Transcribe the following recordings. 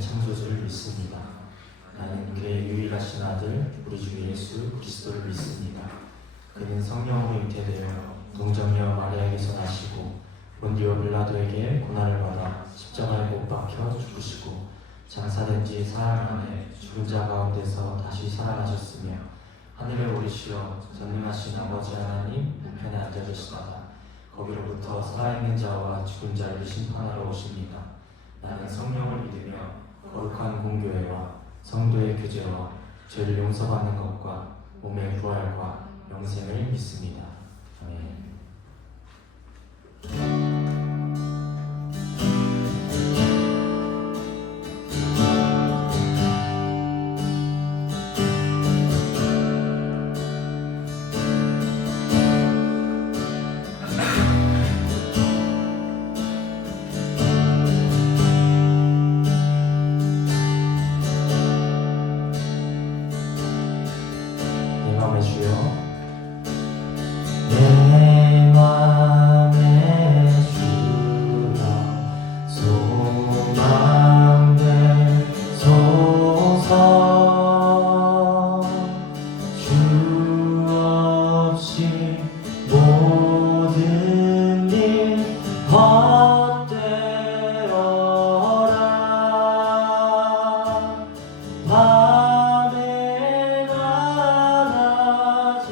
창조주를 믿습니다. 나는 그의 유일하신 아들 우리 주 예수 그리스도를 믿습니다. 그는 성령으로 잉태되어 동정녀 마리아에게서 나시고 본디오 빌라도에게 고난을 받아 십자가에 못 박혀 죽으시고 장사된 지 사흘 만에 죽은 자 가운데서 다시 살아나셨으며 하늘에 오르시어 전능하신 아버지 하나님 우편에 앉아 계시다가 거기로부터 살아있는 자와 죽은 자를 심판하러 오십니다. 나는 성령을 믿으며 거룩한 공교회와 성도의 교제와 죄를 용서받는 것과 몸의 부활과 영생을 믿습니다. 아멘. 내 맘의 주여 내 맘의 주여 소망되소서 주 없이 모든 일 헛되어라 밤에 낮에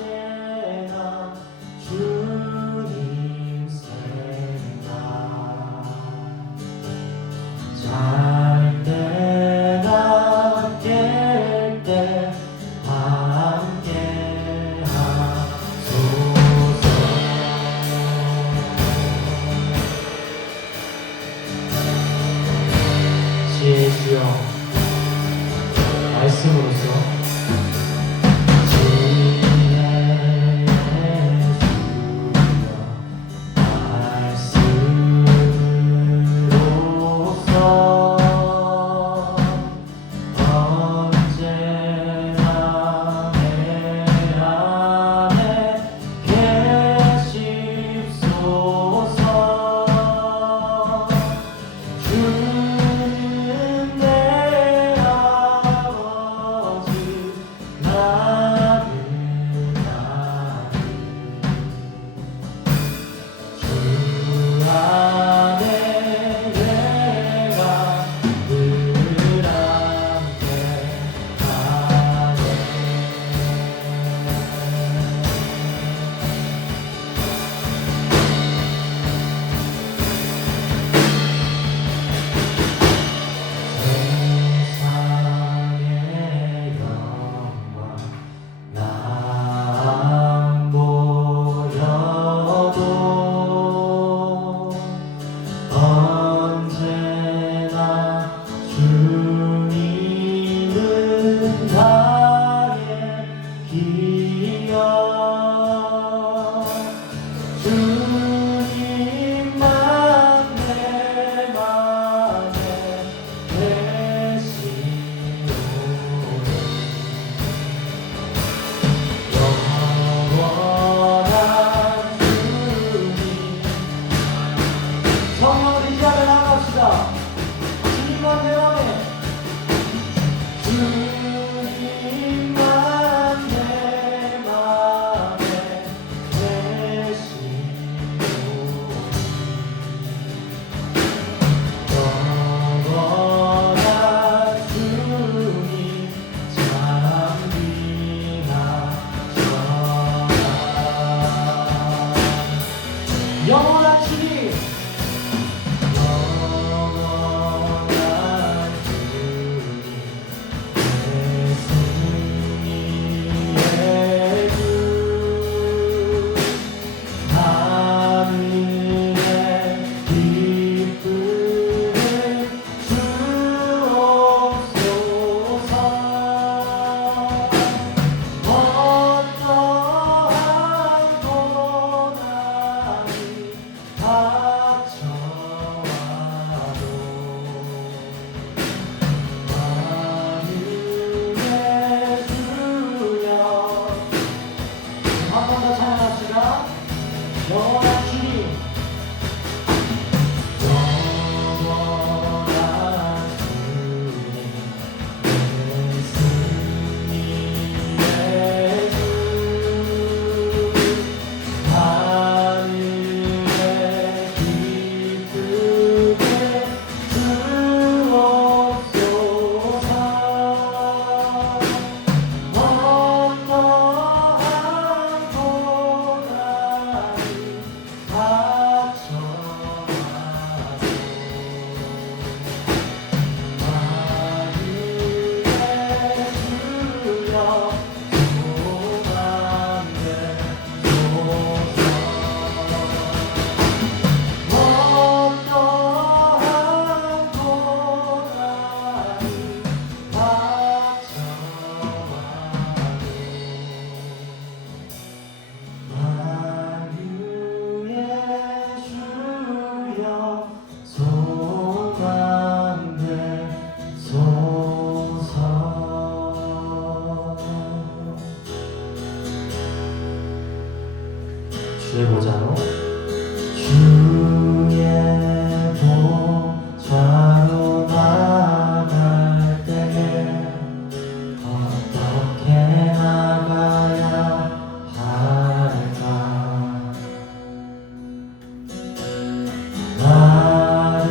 주의 보좌로 주의 보좌로 나갈 때에 어떻게 나가야 할까? 나를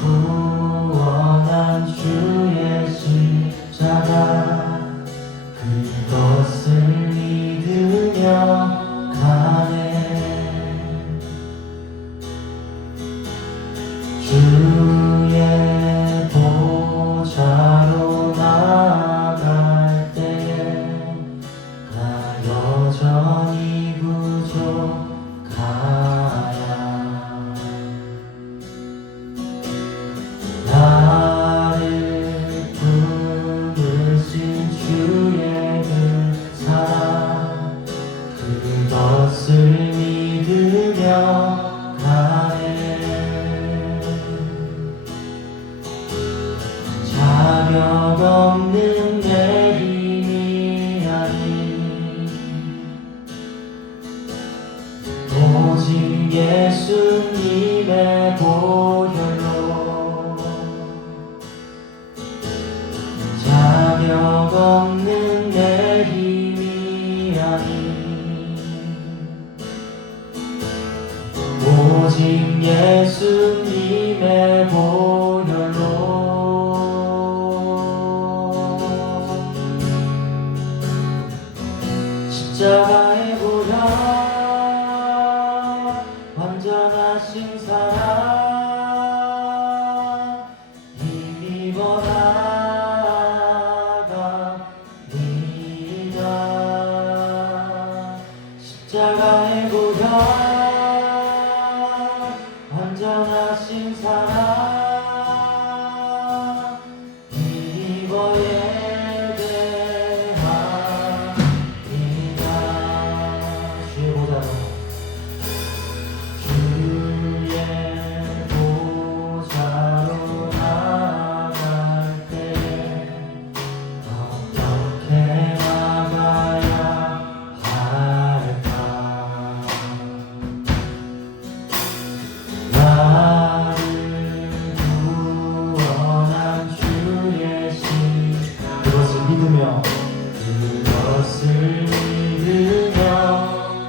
구원한 주의 십자가 그것을 믿으며 가네. 주의 보좌로 나갈 때에 나 여전히 부족하야. 나를 부르신 주의 그 사랑 그것을 믿으며 가네. 자격 없는 내 힘이 아닌 오직 예수님의 보혈로 자격 없는 내 힘이 아닌 오직 예수님의 보혈로 십자가의 보혈 완전하신 사랑 힘입어 나갑니다. 십자가의 보혈 완전하신 사랑 힘입어 예배합니다. 주의 보좌로 주의 보좌로 나갈 때 어떻게 나가야 할까? 나를 구원한 주의 신 그것을 믿으며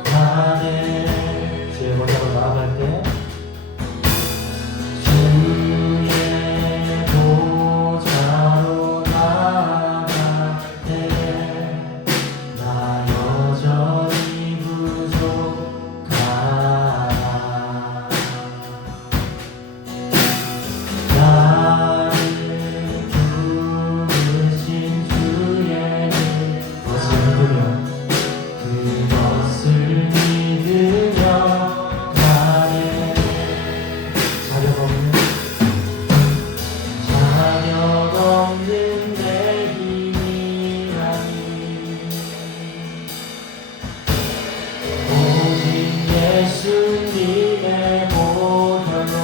가네. 주의 보좌로 나아갈 때 주의 보좌로 나아갈 때에 나 여전히 부족하야. 나를 부르신 주의 그것을 믿으며 가네. 자격 없는 내 힘이 아닌 오직 예수님의 보혈로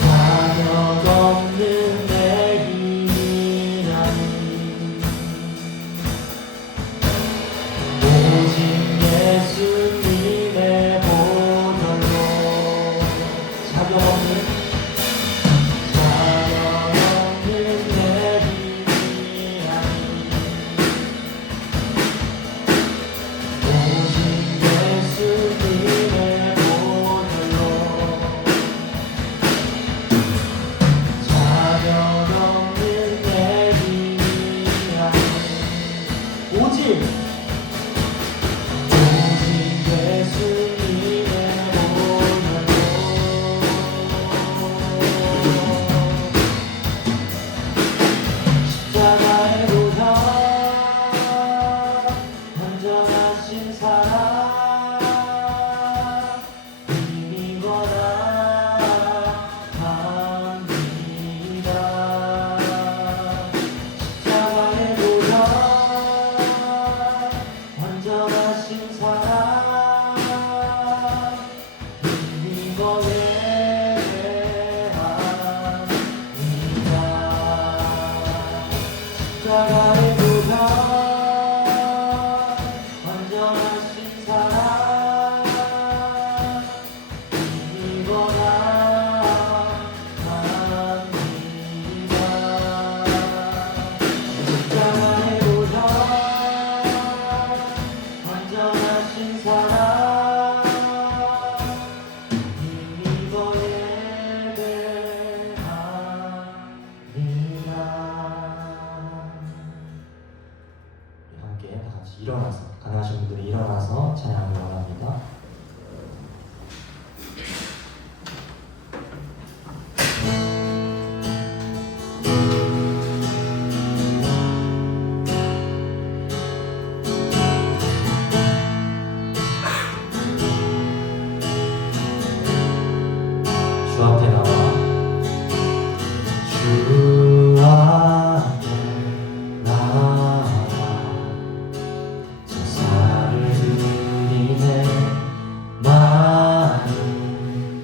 자격 없는 내 힘이 아닌 오직 예수님의 보혈로 자격 없는 내 힘이 아닌 오직 예수님의 보혈로 자격 없는 내 힘이 아닌 오직 예수님의 보혈로 십자가의 보혈 완전하신 사랑 힘입어 나갑니다. 십자가의 보혈 완전하신 사랑 힘입어 예배합니다. 십자가의 보혈 같이 일어나서, 가능하신 분들은 일어나서 찬양을 원합니다. 주 앞에 나와 주 앞에 나와 제사를 드리네 마음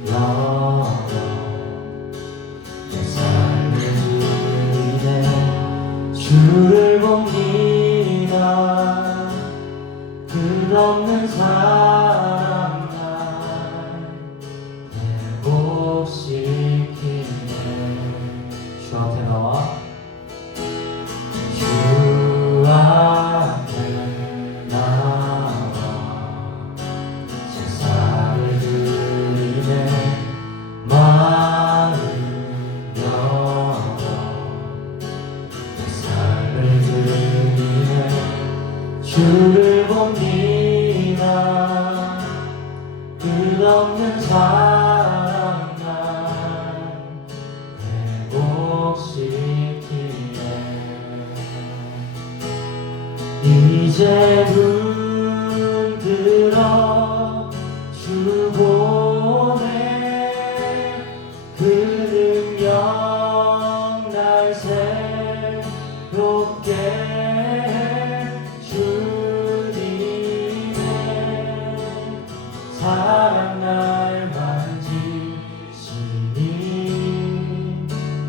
열어 내 삶을 드리네 주를 봅니다 끝없는 사랑 회복시키네 주 앞에 나와 주 앞에 나와 제사를 드리네 마음 열어 내 삶을 드리네 주를 봅니다 끝없는 사랑 날 회복시키네 이제 눈 들어 주 보네 그 능력 날 새롭게 해 주님의 사랑 날 만지시니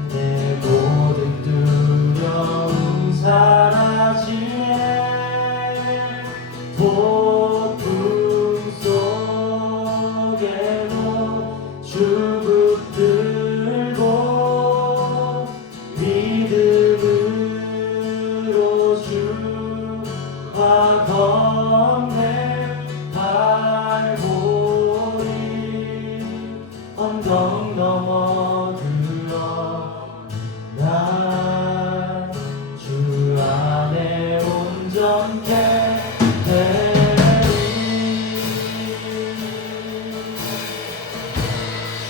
내 모든 두려움 사라지네 폭풍 속에도 주 붙들고 믿음으로 주와 걷네 발볼이 언덕 넘어 들어난 주 안에 온전케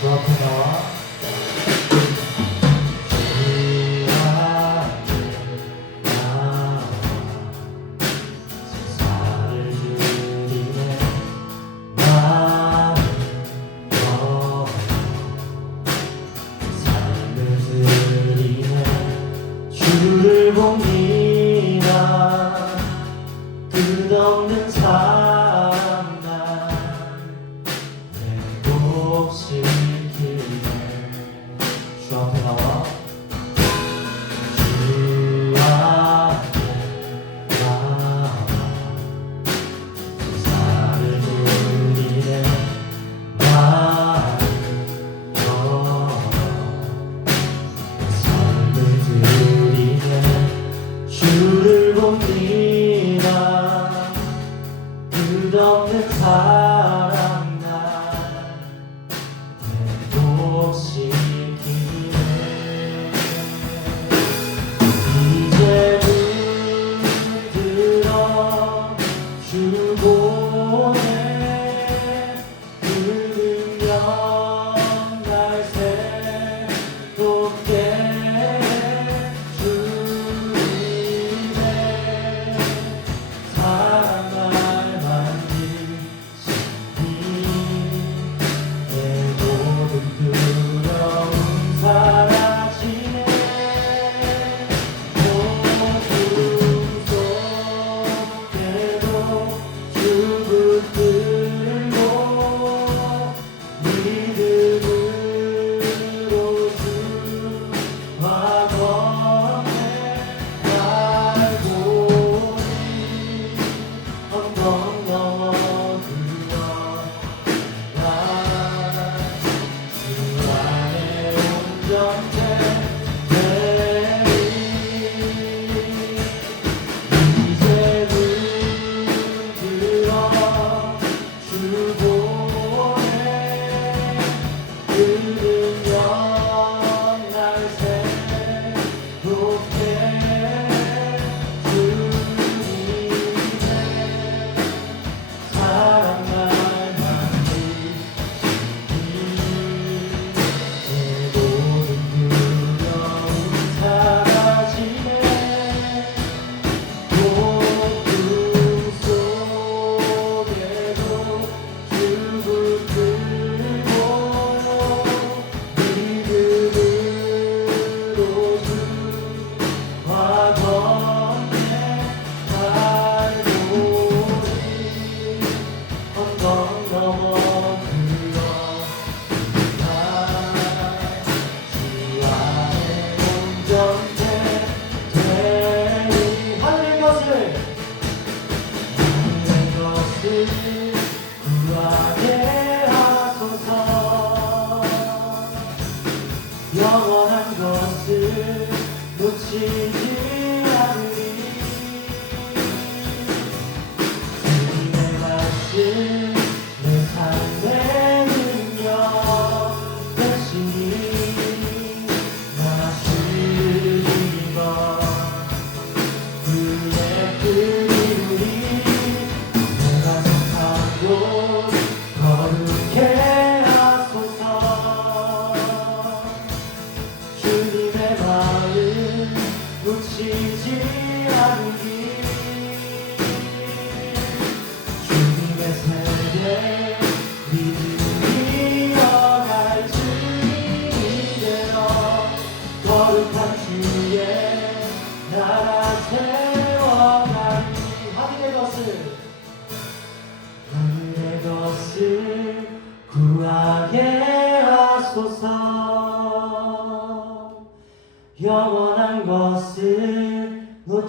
주 앞에 나와 주 앞에 나와 제사를 드리네 마음 열어 삶을 드리네 주를 봅니다 끝없는 사랑 날 회복시키네 주 앞에 나와 주 앞에 나와 제사를 드리네 마음 열어 내 삶을 드리네 주를 봅니다 끝없는 사랑 날 회복시키네 이제 눈 들어 주 보네 그 능력 날 새롭게 주님의 사랑 날 만지시니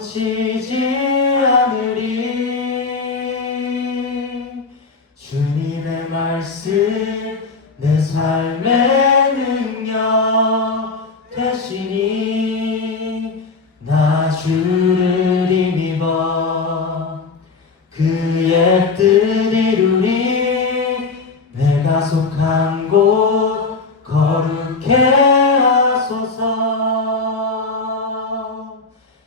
놓치지 않으리. 주님의 말씀 내 삶의 능력 되시니 나 주를 힘입어 그의 뜻 이루리. 내가 속한 곳 거룩해 하소서.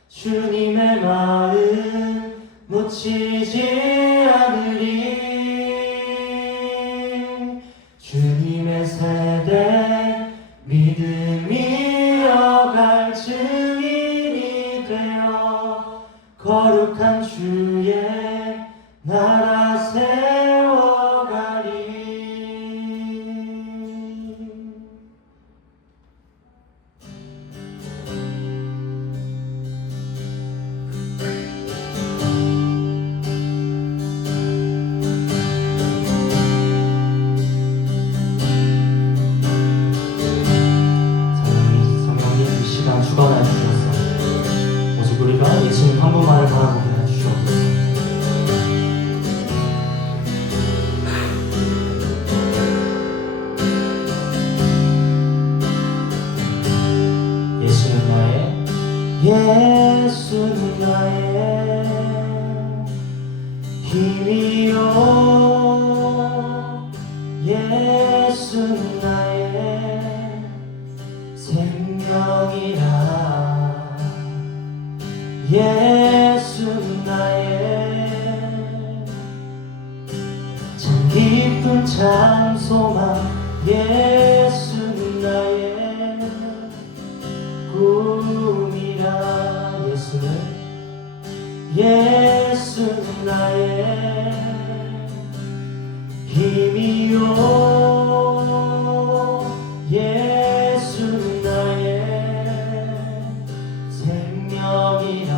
주님의 마음 놓치지 않으리. 주님의 세대 믿음이 어갈 증인이 되어 거룩한 주의 나라 세워가리. 성령님 이 시간 주관하여 주셔서 오직 우리가 예수님 한 분만을 바라보게 해주시옵소서. 예수는 나의 힘이요. 예수는 나의 생명이라. 예수는 나의 참 깊은 참 소망. 예수는 나의 꿈이라. 예수는 나의 힘이요. 예수는 나의 생명이라.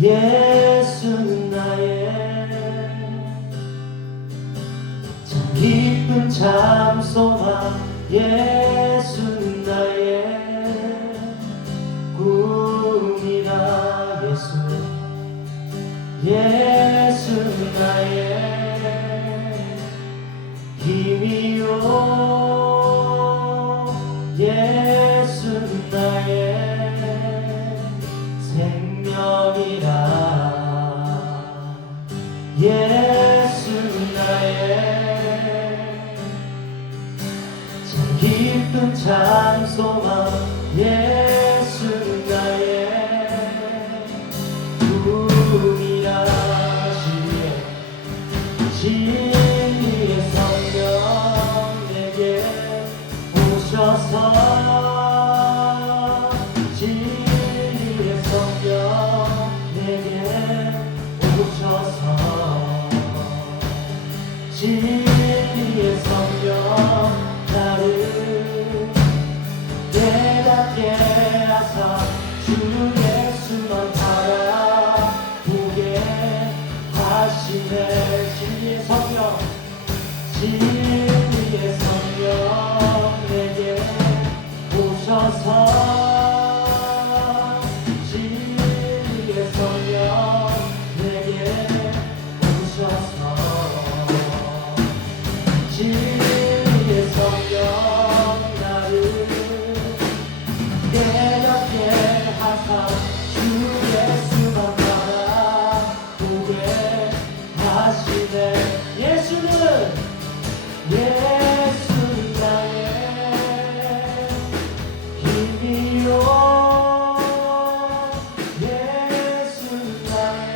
예수는 나의 참 깊은 참 소망. 예수는 나의 꿈이라. 예수는 나의 힘이요. 예수는 나의 생명이라. 예수는 나의 참 깊은 참 소망. 예수는 나의 꿈이라. 진리의 성령 내게 오셔서. 진리의 성령 내게 오셔서. 진리의 성령 나를 깨닫게 하사 주 예수만 바라보게 하시네. 진리의 성령, 진리의 성령 내게 오셔서. 진리의 성령 내게 오셔서. 진리의 성령 나를 깨닫게 하사 주 예수만 바라보게 하시네. 예수는 나의 힘이요. 예수는 나의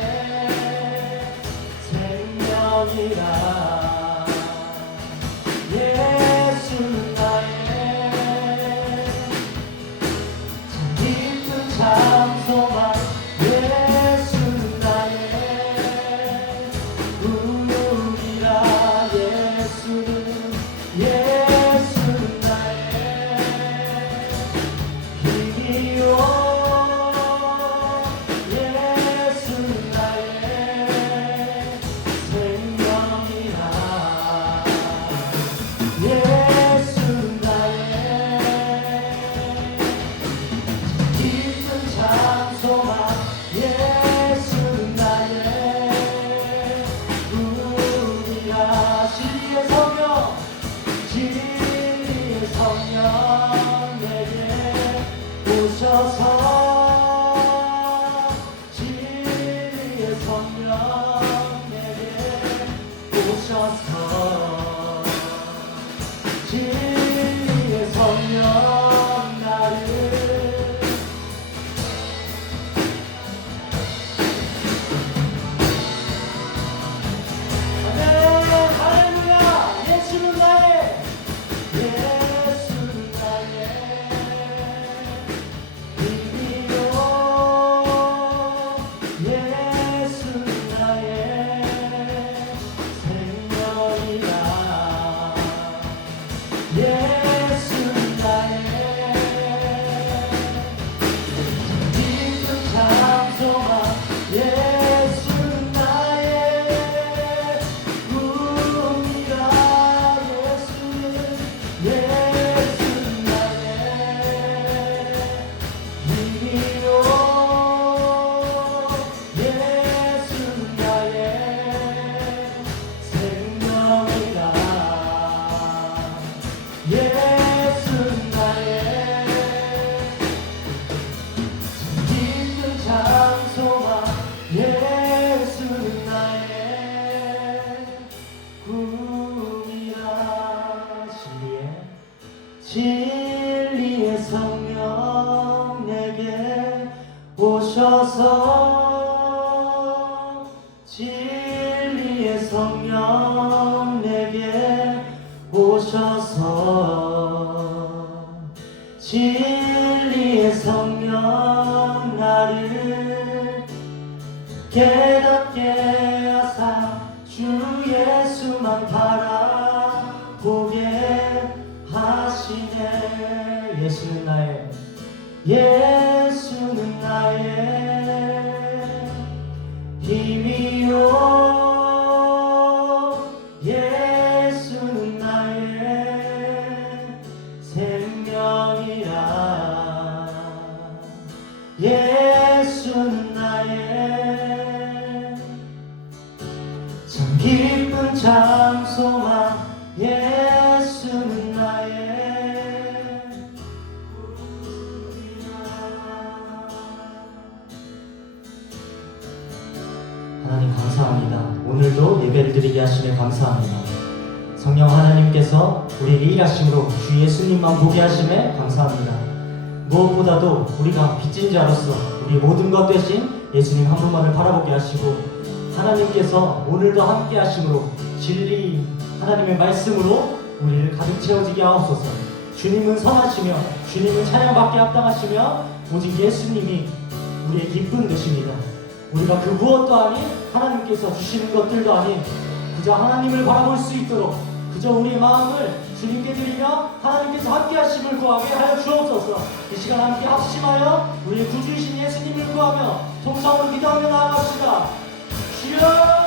생명이라. 예수는 나의 참 깊은 참 오셔서 진리의 성령 내게 오셔서 진리의 성령 나를 깨닫게 하사 주 예수만 바라보게 하시네. 예수는 나의 예수는 나의 힘이요 예수는 나의 생명이라 예수는 나의 참 기쁜 참 소망 예수는 나의 하나님 감사합니다. 오늘도 예배를 드리게 하시네 감사합니다. 성령 하나님께서 우리에게 일하심으로 주 예수님만 보게 하심에 감사합니다. 무엇보다도 우리가 빚진 자로서 우리 모든 것 대신 예수님 한 분만을 바라보게 하시고 하나님께서 오늘도 함께 하심으로 진리 하나님의 말씀으로 우리를 가득 채워지게 하옵소서. 주님은 선하시며 주님은 찬양받게 합당하시며 오직 예수님이 우리의 기쁨 되십니다. 우리가 그 무엇도 아닌 하나님께서 주시는 것들도 아닌 그저 하나님을 바라볼 수 있도록 그저 우리의 마음을 주님께 드리며 하나님께서 함께 하심을 구하게 하여 주옵소서. 이 시간 함께 합심하여 우리의 구주이신 예수님을 구하며 통성으로 기도하며 나아갑시다. 주여!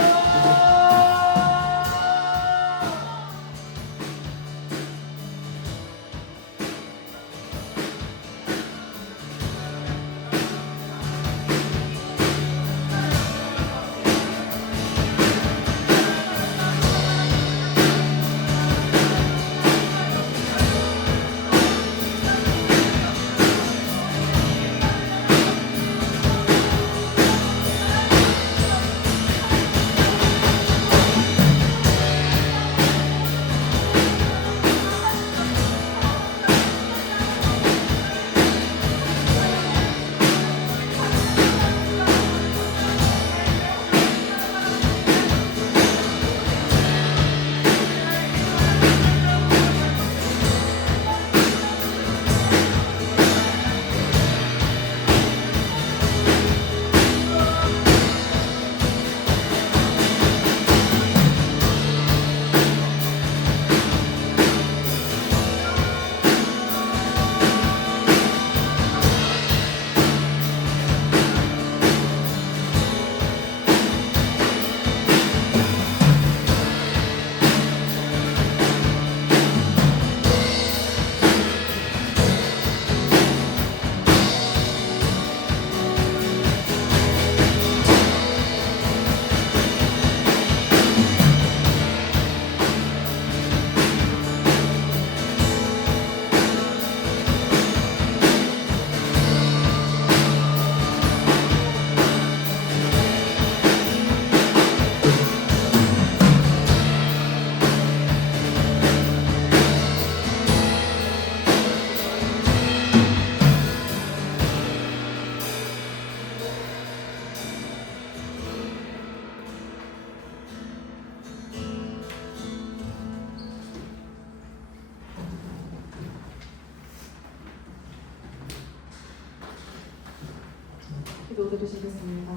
기도드리시겠습니다.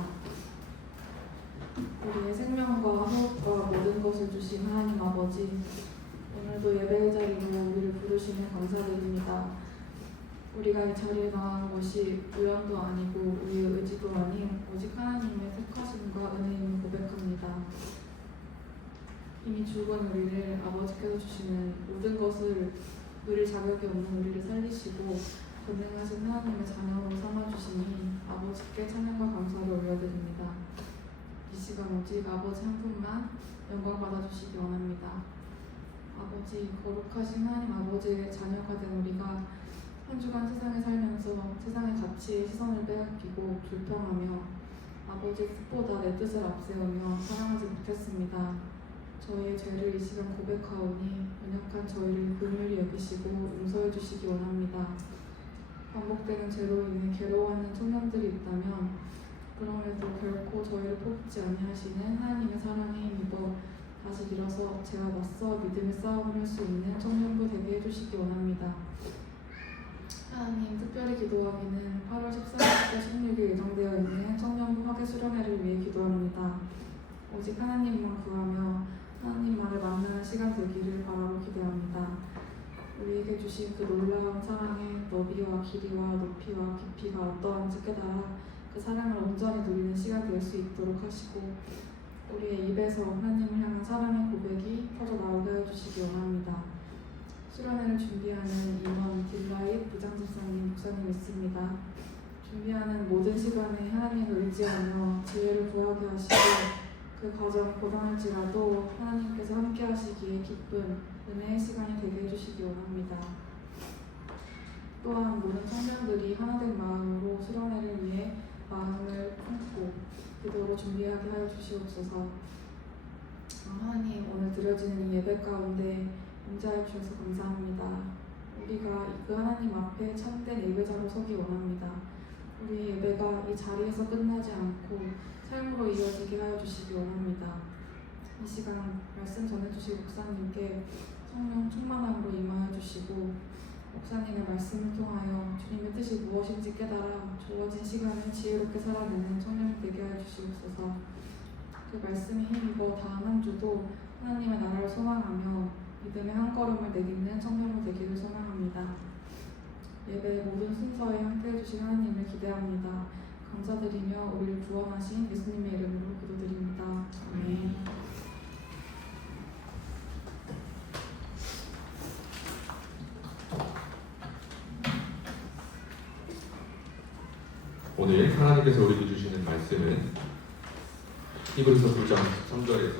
우리의 생명과 호흡과 모든 것을 주신 하나님 아버지, 오늘도 예배의 자리로 우리를 부르시며 감사드립니다. 우리가 이 자리에 나간 것이 우연도 아니고 우리의 의지도 아닌 오직 하나님의 택하심과 은혜임을 고백합니다. 이미 죽은 우리를 아버지께서 주시는 모든 것을 누릴 자격이 없는 우리를 살리시고 전능하신 하나님의 자녀로 삼아주시니 아버지께 찬양과 감사를 올려드립니다. 이 시간 오직 아버지 한 분만 영광 받아주시기 원합니다. 아버지, 거룩하신 하나님 아버지의 자녀가 된 우리가 한 주간 세상에 살면서 세상의 가치에 시선을 빼앗기고 불평하며 아버지 뜻보다 내 뜻을 앞세우며 사랑하지 못했습니다. 저희의 죄를 이 시간 고백하오니 연약한 저희를 긍휼히 여기시고 용서해 주시기 원합니다. 반복되는 죄로 인해 괴로워하는 청년들이 있다면 그럼에도 결코 저희를 포기치 아니하시는 하나님의 사랑에 힘입어 다시 일어서 죄와 맞서 믿음의 싸움을 할 수 있는 청년부 되게 해주시기 원합니다. 하나님, 특별히 기도하기는 8월 14일부터 16일 예정되어 있는 청년부 화계 수련회를 위해 기도합니다. 오직 하나님만 구하며 하나님만을 만나는 시간 되기를 바라고 기대합니다. 우리에게 주신 그 놀라운 사랑의 너비와 길이와 높이와 깊이가 어떠한지 깨달아 그 사랑을 온전히 누리는 시간 될 수 있도록 하시고 우리의 입에서 하나님을 향한 사랑의 고백이 터져 나오게 해주시기 원합니다. 수련회를 준비하는 임원 딜라잇 부장집사님, 목사님 있습니다. 준비하는 모든 시간에 하나님을 의지하며 지혜를 구하게 하시고 그 과정이 고단할지라도 하나님께서 함께 하시기에 기쁜 은혜의 시간이 되게 해주시기 원합니다. 또한 모든 청년들이 하나된 마음으로 수련회를 위해 마음을 품고 기도로 준비하게 하여 주시옵소서. 하나님, 오늘 드려지는 이 예배 가운데 임재하여 주셔서 감사합니다. 우리가 그 하나님 앞에 참된 예배자로 서기 원합니다. 우리 예배가 이 자리에서 끝나지 않고 삶으로 이어지게 하여 주시기 원합니다. 이 시간 말씀 전해주실 목사님께 성령 충만함으로 임하여 주시고 목사님의 말씀을 통하여 주님의 뜻이 무엇인지 깨달아 주어진 시간을 지혜롭게 살아내는 청년이 되게 하여 주시옵소서. 그 말씀이 힘입어 다음 한 주도 하나님의 나라를 소망하며 믿음의 한 걸음을 내딛는 청년이 되기를 소망합니다. 예배의 모든 순서에 함께해 주신 하나님을 기대합니다. 감사드리며 우리를 구원하신 예수님의 이름으로 기도드립니다. 아멘. 오늘 하나님께서 우리에게 주시는 말씀은 히브리서 9장 13절에서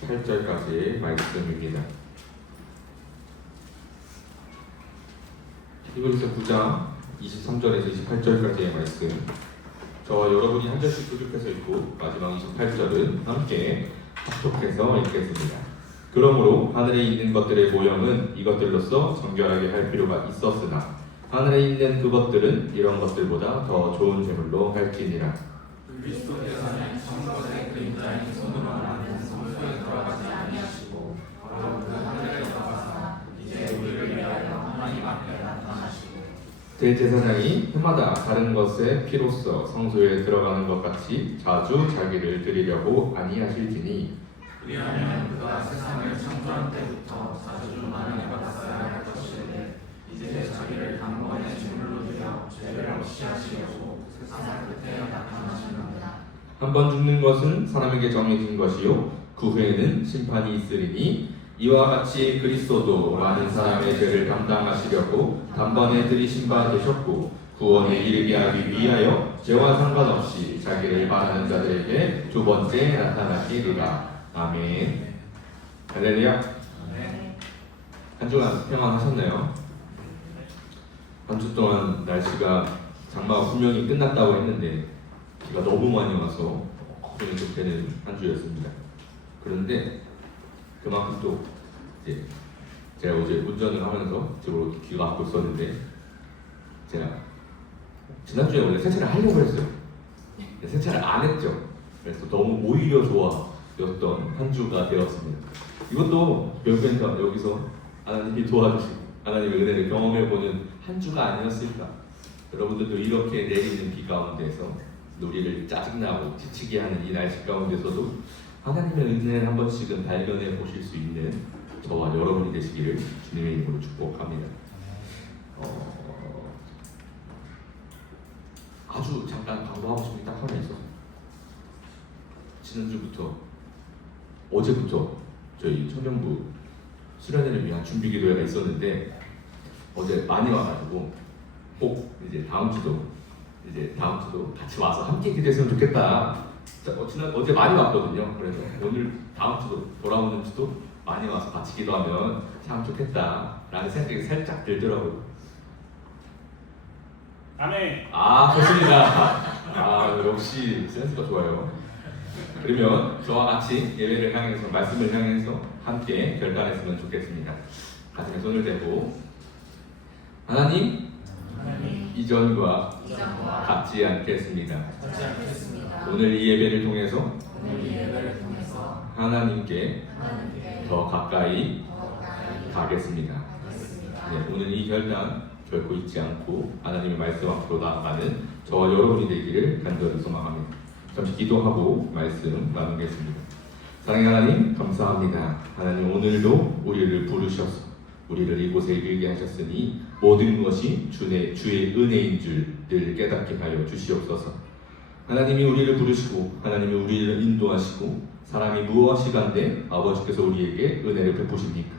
28절까지의 말씀입니다. 히브리서 9장 23절에서 28절까지의 말씀, 저와 여러분이 한 절씩 부족해서 읽고 마지막 28절은 함께 합독해서 읽겠습니다. 그러므로 하늘에 있는 것들의 모형은 이것들로서 정결하게 할 필요가 있었으나 하늘에 있는 그것들은 이런 것들보다 더 좋은 제물로 할지니라. 그리스도께서는 성것의 그림자인 손으로 만든 성소에 들어가지 아니하시고 바로 그 하늘에 들어가사 이제 우리를 위하여 하나님 앞에 나타나시고 대제사장이 해마다 다른 것의 피로써 성소에 들어가는 것 같이 자주 자기를 드리려고 아니하실지니 그리하면 그가 세상을 창조한 때부터 자주 만원을 받았어야 할 것인데 이제 자기를 단번에 제물로 드려 죄를 없이 하시려고 세상 끝에 나타나시는다. 한 번 죽는 것은 사람에게 정해진 것이요 그 후에는 심판이 있으리니 이와 같이 그리스도도 많은 사람의 죄를 감당하시려고 단번에 들이신 바 되셨고 구원에 이르게 하기 위하여 죄와 상관없이 자기를 바라는 자들에게 두 번째 나타나시리라. 아멘. 할렐루야. 한 주간 평안하셨나요? 한 주 동안 날씨가 장마가 분명히 끝났다고 했는데 비가 너무 많이 와서 걱정이 좀 되는 한 주였습니다. 그런데 그만큼 또 이제 제가 어제 운전을 하면서 집으로 귀가 갖고 있었는데 제가 지난주에 원래 세차를 하려고 했어요. 세차를 안 했죠. 그래서 너무 오히려 좋아였던 한 주가 되었습니다. 이것도 결국엔 여기서 하나님이 도와주시고 하나님의 은혜를 경험해보는 한 주가 아니었을까. 여러분들도 이렇게 내리는 비 가운데서 우리를 짜증나고 지치게 하는 이 날씨 가운데서도 하나님의 은혜를 한 번씩은 발견해 보실 수 있는 저와 여러분이 되시기를 주님의 이름으로 축복합니다. 아주 잠깐 강조하고 싶은 게 딱 하나 있어요. 지난주부터 어제부터 저희 청년부 수련회를 위한 준비 기도회가 있었는데 어제 많이 와가지고 꼭 이제 다음 주도 같이 와서 함께 기도했으면 좋겠다. 어제 많이 왔거든요. 그래서 오늘 다음 주도 돌아오는 주도 많이 와서 같이 기도하면 참 좋겠다라는 생각이 살짝 들더라고요. 아멘. 좋습니다. 역시 센스가 좋아요. 그러면 저와 같이 예배를 향해서 말씀을 향해서 함께 결단했으면 좋겠습니다. 가슴에 손을 대고 하나님, 이전과 같지 않겠습니다. 오늘 이 예배를 통해서 하나님께 더 가까이 가겠습니다. 네, 오늘 이 결단 결코 잊지 않고 하나님의 말씀 앞으로 나아가는 저와 여러분이 되기를 간절히 소망합니다. 잠시 기도하고 말씀 나누겠습니다. 사랑의 하나님 감사합니다. 하나님 오늘도 우리를 부르셔서 우리를 이곳에 이르게 하셨으니 모든 것이 주의 은혜인 줄 늘 깨닫게 하여 주시옵소서. 하나님이 우리를 부르시고 하나님이 우리를 인도하시고 사람이 무엇이 간데 아버지께서 우리에게 은혜를 베푸십니까?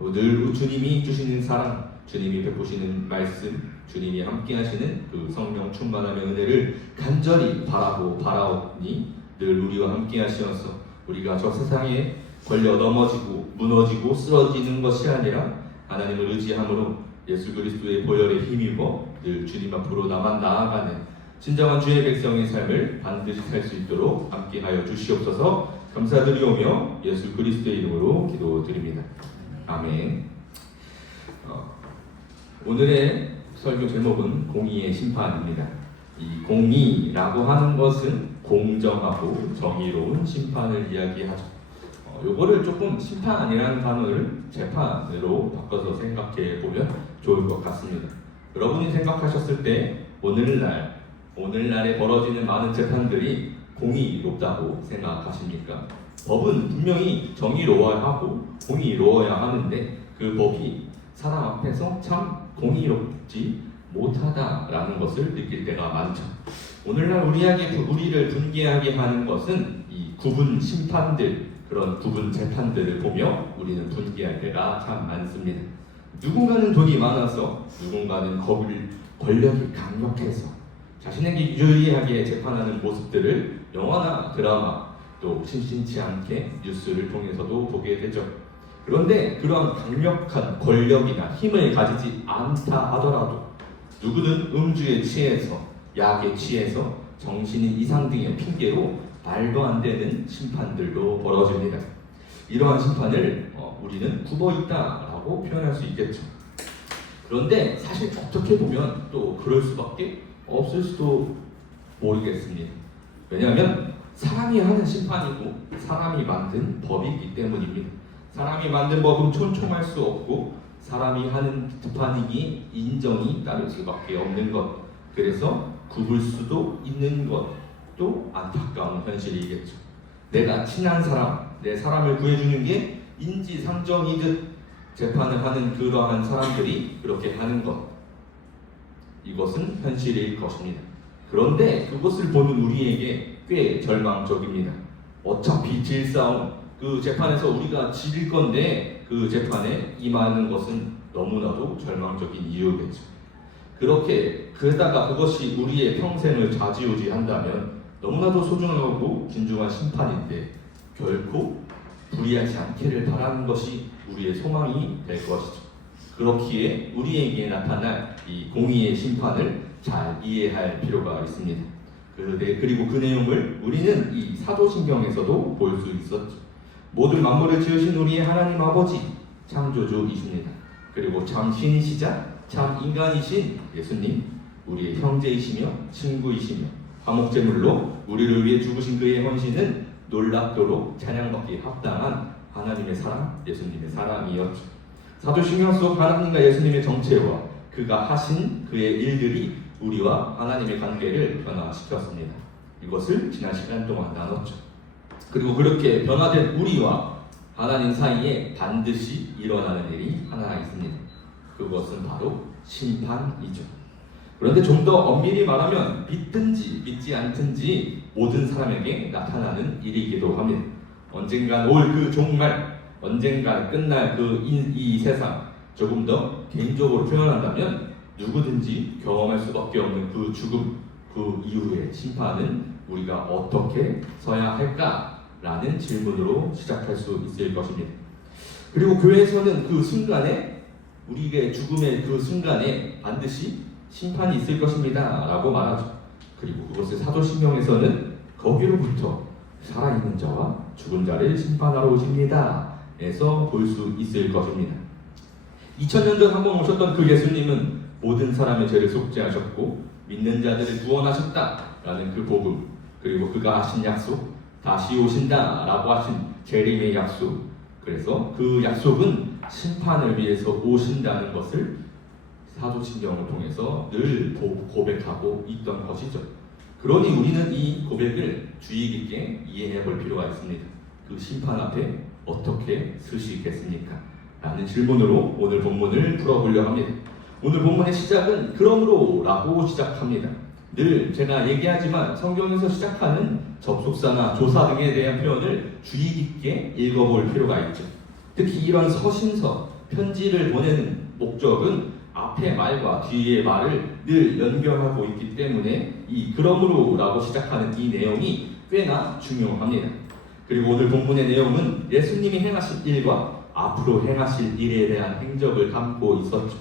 늘 주님이 주시는 사랑, 주님이 베푸시는 말씀, 주님이 함께 하시는 그 성령 충만함의 은혜를 간절히 바라오니 늘 우리와 함께 하시어서 우리가 저 세상에 걸려 넘어지고 무너지고 쓰러지는 것이 아니라 하나님을 의지함으로 예수 그리스도의 보혈에 힘입어 늘 주님 앞으로 나아가는 진정한 주의 백성의 삶을 반드시 살 수 있도록 함께하여 주시옵소서. 감사드리오며 예수 그리스도의 이름으로 기도드립니다. 아멘. 오늘의 설교 제목은 공의의 심판입니다. 이 공의라고 하는 것은 공정하고 정의로운 심판을 이야기하죠. 요거를 조금 심판이라는 단어를 재판으로 바꿔서 생각해 보면 좋을 것 같습니다. 여러분이 생각하셨을 때 오늘날에 벌어지는 많은 재판들이 공의롭다고 생각하십니까? 법은 분명히 정의로워야 하고 공의로워야 하는데 그 법이 사람 앞에서 참 공의롭지 못하다라는 것을 느낄 때가 많죠. 오늘날 우리를 분개하게 하는 것은 이 구분 심판들, 그런 구분 재판들을 보며 우리는 분개할 때가 참 많습니다. 누군가는 돈이 많아서 누군가는 권력이 강력해서 자신에게 유리하게 재판하는 모습들을 영화나 드라마 또 심심치 않게 뉴스를 통해서도 보게 되죠. 그런데 그러한 강력한 권력이나 힘을 가지지 않다 하더라도 누구는 음주에 취해서 약에 취해서 정신이 이상 등의 핑계로 말도 안 되는 심판들도 벌어집니다. 이러한 심판을 우리는 굽어있다라고 표현할 수 있겠죠. 그런데 사실 어떻게 보면 또 그럴 수밖에 없을 수도 모르겠습니다. 왜냐하면 사람이 하는 심판이고 사람이 만든 법이기 때문입니다. 사람이 만든 법은 촘촘할 수 없고 사람이 하는 재판이기 인정이 따를 수밖에 없는 것, 그래서 굽을 수도 있는 것도 안타까운 현실이겠죠. 내가 친한 사람, 내 사람을 구해주는 게 인지상정이듯 재판을 하는 그러한 사람들이 그렇게 하는 것, 이것은 현실일 것입니다. 그런데 그것을 보는 우리에게 꽤 절망적입니다. 어차피 질 싸움, 그 재판에서 우리가 질 건데 그 재판에 임하는 것은 너무나도 절망적인 이유겠죠. 게다가 그것이 우리의 평생을 좌지우지한다면 너무나도 소중하고 진중한 심판인데 결코 불의하지 않기를 바라는 것이 우리의 소망이 될 것이죠. 그렇기에 우리에게 나타날 이 공의의 심판을 잘 이해할 필요가 있습니다. 그리고 그 내용을 우리는 이 사도신경에서도 볼 수 있었죠. 모든 만물을 지으신 우리의 하나님 아버지 창조주이십니다. 그리고 참 신이시자 참 인간이신 예수님, 우리의 형제이시며 친구이시며 화목제물로 우리를 위해 죽으신 그의 헌신은 놀랍도록 찬양받기에 합당한 하나님의 사랑, 예수님의 사랑이었죠. 사도신경 속 하나님과 예수님의 정체와 그가 하신 그의 일들이 우리와 하나님의 관계를 변화시켰습니다. 이것을 지난 시간 동안 나눴죠. 그리고 그렇게 변화된 우리와 하나님 사이에 반드시 일어나는 일이 하나 있습니다. 그것은 바로 심판이죠. 그런데 좀 더 엄밀히 말하면 믿든지 믿지 않든지 모든 사람에게 나타나는 일이기도 합니다. 언젠간 올 그 종말, 언젠간 끝날 이 세상, 조금 더 개인적으로 표현한다면 누구든지 경험할 수밖에 없는 그 죽음, 그 이후의 심판은 우리가 어떻게 서야 할까라는 질문으로 시작할 수 있을 것입니다. 그리고 교회에서는 그 순간에, 우리의 죽음의 그 순간에 반드시 심판이 있을 것입니다 라고 말하죠. 그리고 그것을 사도신경에서는 거기로부터 살아있는 자와 죽은 자를 심판하러 오십니다 에서 볼 수 있을 것입니다. 2000년 전 한번 오셨던 그 예수님은 모든 사람의 죄를 속죄하셨고 믿는 자들을 구원하셨다라는 그 복음, 그리고 그가 하신 약속, 다시 오신다라고 하신 재림의 약속, 그래서 그 약속은 심판을 위해서 오신다는 것을 사도신경을 통해서 늘 고백하고 있던 것이죠. 그러니 우리는 이 고백을 주의 깊게 이해해 볼 필요가 있습니다. 그 심판 앞에 어떻게 설 수 있겠습니까? 라는 질문으로 오늘 본문을 풀어보려고 합니다. 오늘 본문의 시작은 그러므로 라고 시작합니다. 늘 제가 얘기하지만 성경에서 시작하는 접속사나 조사 등에 대한 표현을 주의 깊게 읽어볼 필요가 있죠. 특히 이런 서신서, 편지를 보내는 목적은 앞의 말과 뒤의 말을 늘 연결하고 있기 때문에 이 그러므로 라고 시작하는 이 내용이 꽤나 중요합니다. 그리고 오늘 본문의 내용은 예수님이 행하신 일과 앞으로 행하실 일에 대한 행적을 담고 있었죠.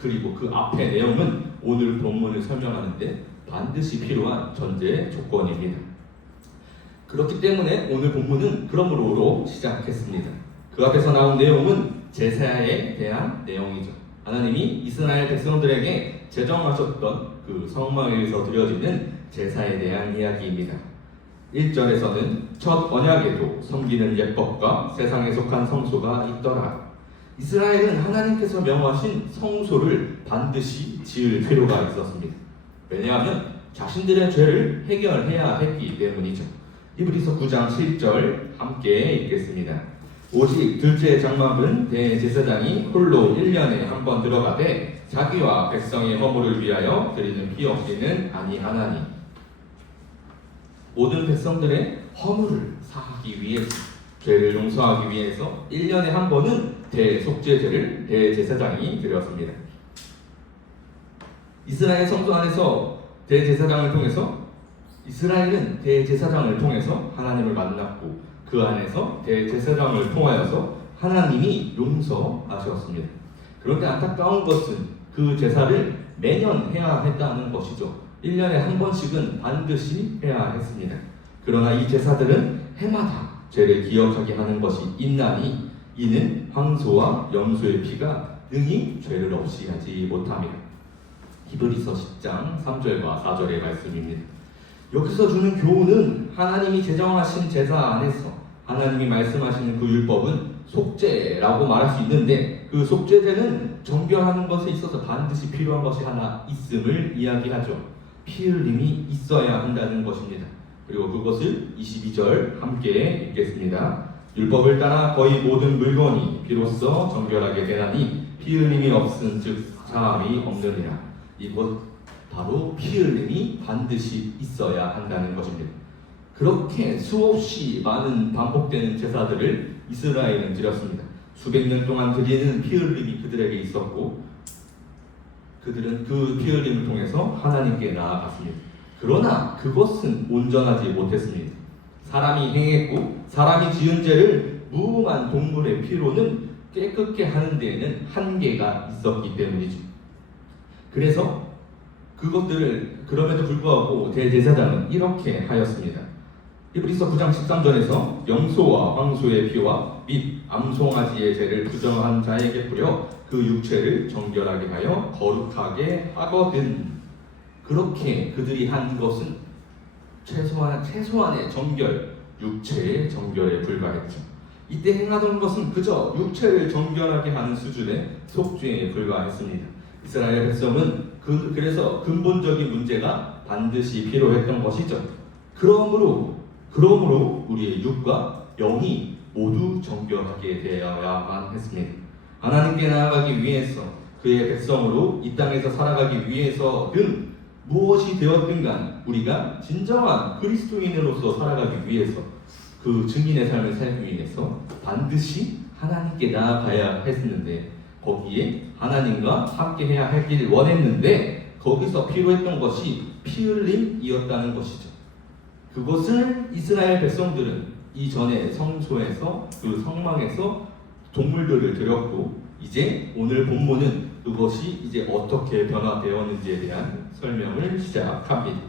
그리고 그 앞의 내용은 오늘 본문을 설명하는데 반드시 필요한 전제 조건입니다. 그렇기 때문에 오늘 본문은 그러므로로 시작했습니다. 그 앞에서 나온 내용은 제사에 대한 내용이죠. 하나님이 이스라엘 백성들에게 제정하셨던 그 성막에서 드려지는 제사에 대한 이야기입니다. 1절에서는 첫 언약에도 섬기는 예법과 세상에 속한 성소가 있더라. 이스라엘은 하나님께서 명하신 성소를 반드시 지을 필요가 있었습니다. 왜냐하면 자신들의 죄를 해결해야 했기 때문이죠. 히브리서 9장 7절 함께 읽겠습니다. 오직 둘째 장막은 대제사장이 홀로 1년에 한 번 들어가되 자기와 백성의 허물을 위하여 드리는 피 없이는 아니하나니. 모든 백성들의 허물을 사하기 위해서, 죄를 용서하기 위해서 1년에 한 번은 대속죄제를 대제사장이 드렸습니다. 이스라엘 성소 안에서 대제사장을 통해서 이스라엘은 대제사장을 통해서 하나님을 만났고 그 안에서 대제사장을 통하여서 하나님이 용서하셨습니다. 그런데 안타까운 것은 그 제사를 매년 해야 했다는 것이죠. 1년에 한 번씩은 반드시 해야 했습니다. 그러나 이 제사들은 해마다 죄를 기억하게 하는 것이 있나니 이는 황소와 염소의 피가 능히 죄를 없이 하지 못함이라. 히브리서 10장 3절과 4절의 말씀입니다. 여기서 주는 교훈은 하나님이 제정하신 제사 안에서 하나님이 말씀하시는 그 율법은 속죄라고 말할 수 있는데 그 속죄제는 정결하는 것에 있어서 반드시 필요한 것이 하나 있음을 이야기하죠. 피 흘림이 있어야 한다는 것입니다. 그리고 그것을 22절 함께 읽겠습니다. 율법을 따라 거의 모든 물건이 비로소 정결하게 되나니 피 흘림이 없은 즉 사함이 없느니라. 이것 바로 피 흘림이 반드시 있어야 한다는 것입니다. 그렇게 수없이 많은 반복되는 제사들을 이스라엘은 드렸습니다. 수백 년 동안 드리는 피 흘림이 그들에게 있었고 그들은 그 피 흘림을 통해서 하나님께 나아갔습니다. 그러나 그것은 온전하지 못했습니다. 사람이 행했고 사람이 지은 죄를 무응한 동물의 피로는 깨끗게 하는 데에는 한계가 있었기 때문이죠. 그래서 그것들을 그럼에도 불구하고 대제사장은 이렇게 하였습니다. 히브리서 9장 13절에서 염소와 황소의 피와 및 암송아지의 죄를 부정한 자에게 뿌려 그 육체를 정결하게 하여 거룩하게 하거든. 그렇게 그들이 한 것은 최소한의 정결, 육체의 정결에 불과했죠. 이때 행하던 것은 그저 육체를 정결하게 하는 수준의 속죄에 불과했습니다. 이스라엘 백성은 그래서 근본적인 문제가 반드시 필요했던 것이죠. 그러므로 우리의 육과 영이 모두 정결하게 되어야만 했습니다. 하나님께 나아가기 위해서 그의 백성으로 이 땅에서 살아가기 위해서든 무엇이 되었든 간 우리가 진정한 그리스도인으로서 살아가기 위해서 그 증인의 삶을 살기 위해서 반드시 하나님께 나아가야 했는데 거기에 하나님과 함께 해야 할 길을 원했는데 거기서 필요했던 것이 피 흘림이었다는 것이죠. 그것을 이스라엘 백성들은 이전에 성소에서 그 성막에서 동물들을 드렸고 이제 오늘 본문은 그것이 이제 어떻게 변화되었는지에 대한 설명을 시작합니다.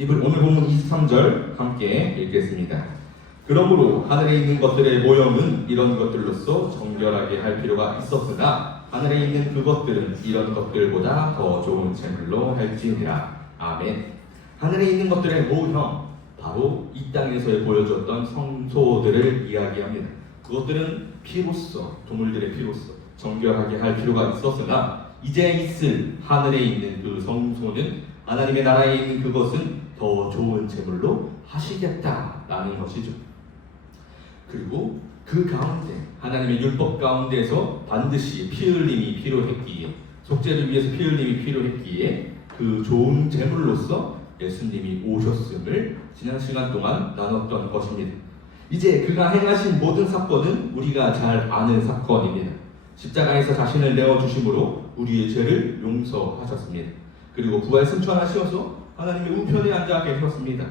오늘 본문 23절 함께 읽겠습니다. 그러므로 하늘에 있는 것들의 모형은 이런 것들로서 정결하게 할 필요가 있었으나 하늘에 있는 그것들은 이런 것들보다 더 좋은 재물로 할지니라. 아멘. 하늘에 있는 것들의 모형, 바로 이 땅에서 보여줬던 성소들을 이야기합니다. 그것들은 피로써, 동물들의 피로써 정결하게 할 필요가 있었으나 이제 있을 하늘에 있는 그 성소는 하나님의 나라에 있는 그것은 더 좋은 제물로 하시겠다라는 것이죠. 그리고 그 가운데 하나님의 율법 가운데서 반드시 피 흘림이 필요했기에, 속죄를 위해서 피 흘림이 필요했기에 그 좋은 제물로서 예수님이 오셨음을 지난 시간 동안 나눴던 것입니다. 이제 그가 행하신 모든 사건은 우리가 잘 아는 사건입니다. 십자가에서 자신을 내어주심으로 우리의 죄를 용서하셨습니다. 그리고 부활 승천하셔서 하나님의 우편에 앉아 계셨습니다.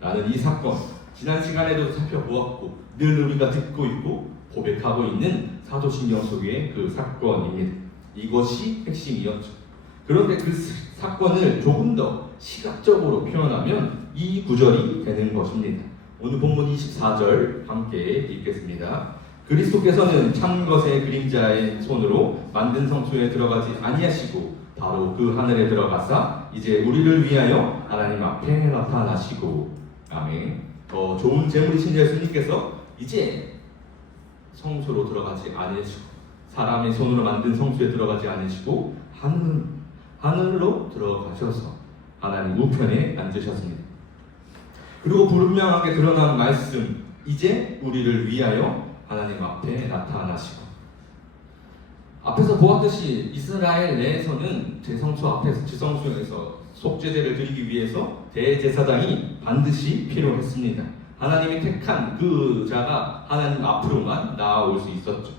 라는 이 사건, 지난 시간에도 살펴보았고 늘 우리가 듣고 있고 고백하고 있는 사도신경 속의 그 사건입니다. 이것이 핵심이었죠. 그런데 그 사건을 조금 더 시각적으로 표현하면 이 구절이 되는 것입니다. 오늘 본문 24절 함께 읽겠습니다. 그리스도께서는 참 것의 그림자의 손으로 만든 성소에 들어가지 아니하시고 바로 그 하늘에 들어가사 이제 우리를 위하여 하나님 앞에 나타나시고. 아멘. 더 좋은 제물이신 예수님께서 이제 성소로 들어가지 아니하시고 사람의 손으로 만든 성소에 들어가지 않으시고 하늘로 들어가셔서 하나님 우편에 앉으셨습니다. 그리고 분명하게 드러난 말씀, 이제 우리를 위하여 하나님 앞에 나타나시고. 앞에서 보았듯이 이스라엘 내에서는 제성소 앞에서 지성소에서 속죄제를 드리기 위해서 대제사장이 반드시 필요했습니다. 하나님이 택한 그 자가 하나님 앞으로만 나아올 수 있었죠.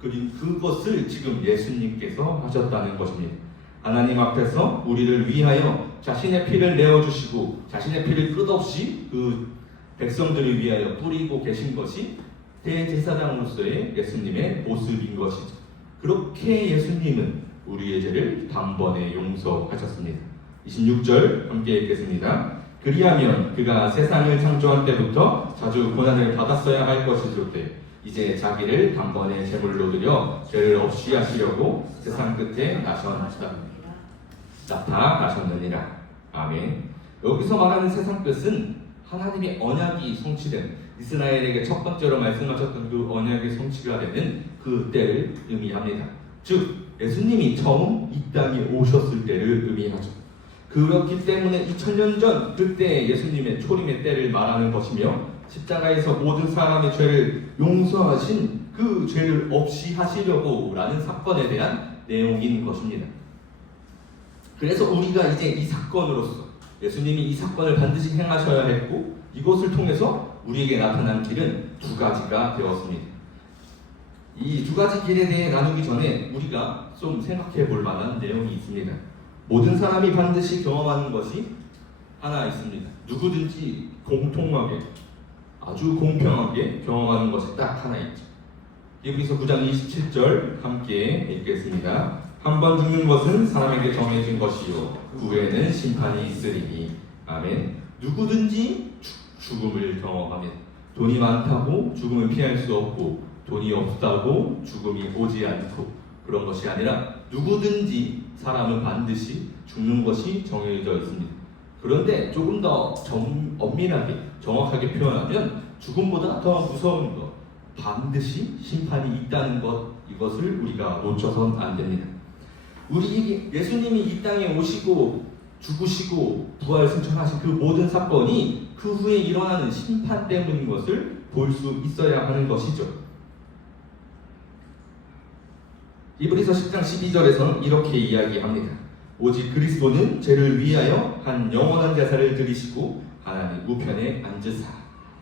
그리고 그것을 지금 예수님께서 하셨다는 것입니다. 하나님 앞에서 우리를 위하여 자신의 피를 내어주시고 자신의 피를 끝없이 그 백성들을 위하여 뿌리고 계신 것이 대제사장으로서의 예수님의 모습인 것이죠. 그렇게 예수님은 우리의 죄를 단번에 용서하셨습니다. 26절 함께 읽겠습니다. 그리하면 그가 세상을 창조한 때부터 자주 고난을 받았어야 할 것이로되 이제 자기를 단번에 제물로 드려 죄를 없이 하시려고 세상 끝에 나타나셨느니라. 아멘. 여기서 말하는 세상 끝은 하나님의 언약이 성취된, 이스라엘에게 첫 번째로 말씀하셨던 그 언약이 성취가 되는 그 때를 의미합니다. 즉 예수님이 처음 이 땅에 오셨을 때를 의미하죠. 그렇기 때문에 2000년 전 그때 예수님의 초림의 때를 말하는 것이며, 십자가에서 모든 사람의 죄를 용서하신 그 죄를 없이 하시려고 라는 사건에 대한 내용인 것입니다. 그래서 우리가 이제 이 사건으로서 예수님이 이 사건을 반드시 행하셔야 했고, 이것을 통해서 우리에게 나타난 길은 두 가지가 되었습니다. 이 두 가지 길에 대해 나누기 전에 우리가 좀 생각해 볼 만한 내용이 있습니다. 모든 사람이 반드시 경험하는 것이 하나 있습니다. 누구든지 공통하게, 아주 공평하게 경험하는 것이 딱 하나 있죠. 히브리서 9장 27절 함께 읽겠습니다. 한 번 죽는 것은 사람에게 정해진 것이요 그 후에는 심판이 있으리니. 아멘. 누구든지 죽음을 경험합니다. 돈이 많다고 죽음을 피할 수 없고, 돈이 없다고 죽음이 오지 않고, 그런 것이 아니라 누구든지 사람은 반드시 죽는 것이 정해져 있습니다. 그런데 조금 더 엄밀하게 정확하게 표현하면 죽음보다 더 무서운 것, 반드시 심판이 있다는 것, 이것을 우리가 놓쳐선 안 됩니다. 우리에게 예수님이 이 땅에 오시고 죽으시고 부활 승천하신 그 모든 사건이 그 후에 일어나는 심판 때문인 것을 볼 수 있어야 하는 것이죠. 히브리서 10장 12절에서는 이렇게 이야기합니다. 오직 그리스도는 죄를 위하여 한 영원한 제사를 드리시고 하나님 우편에 앉으사.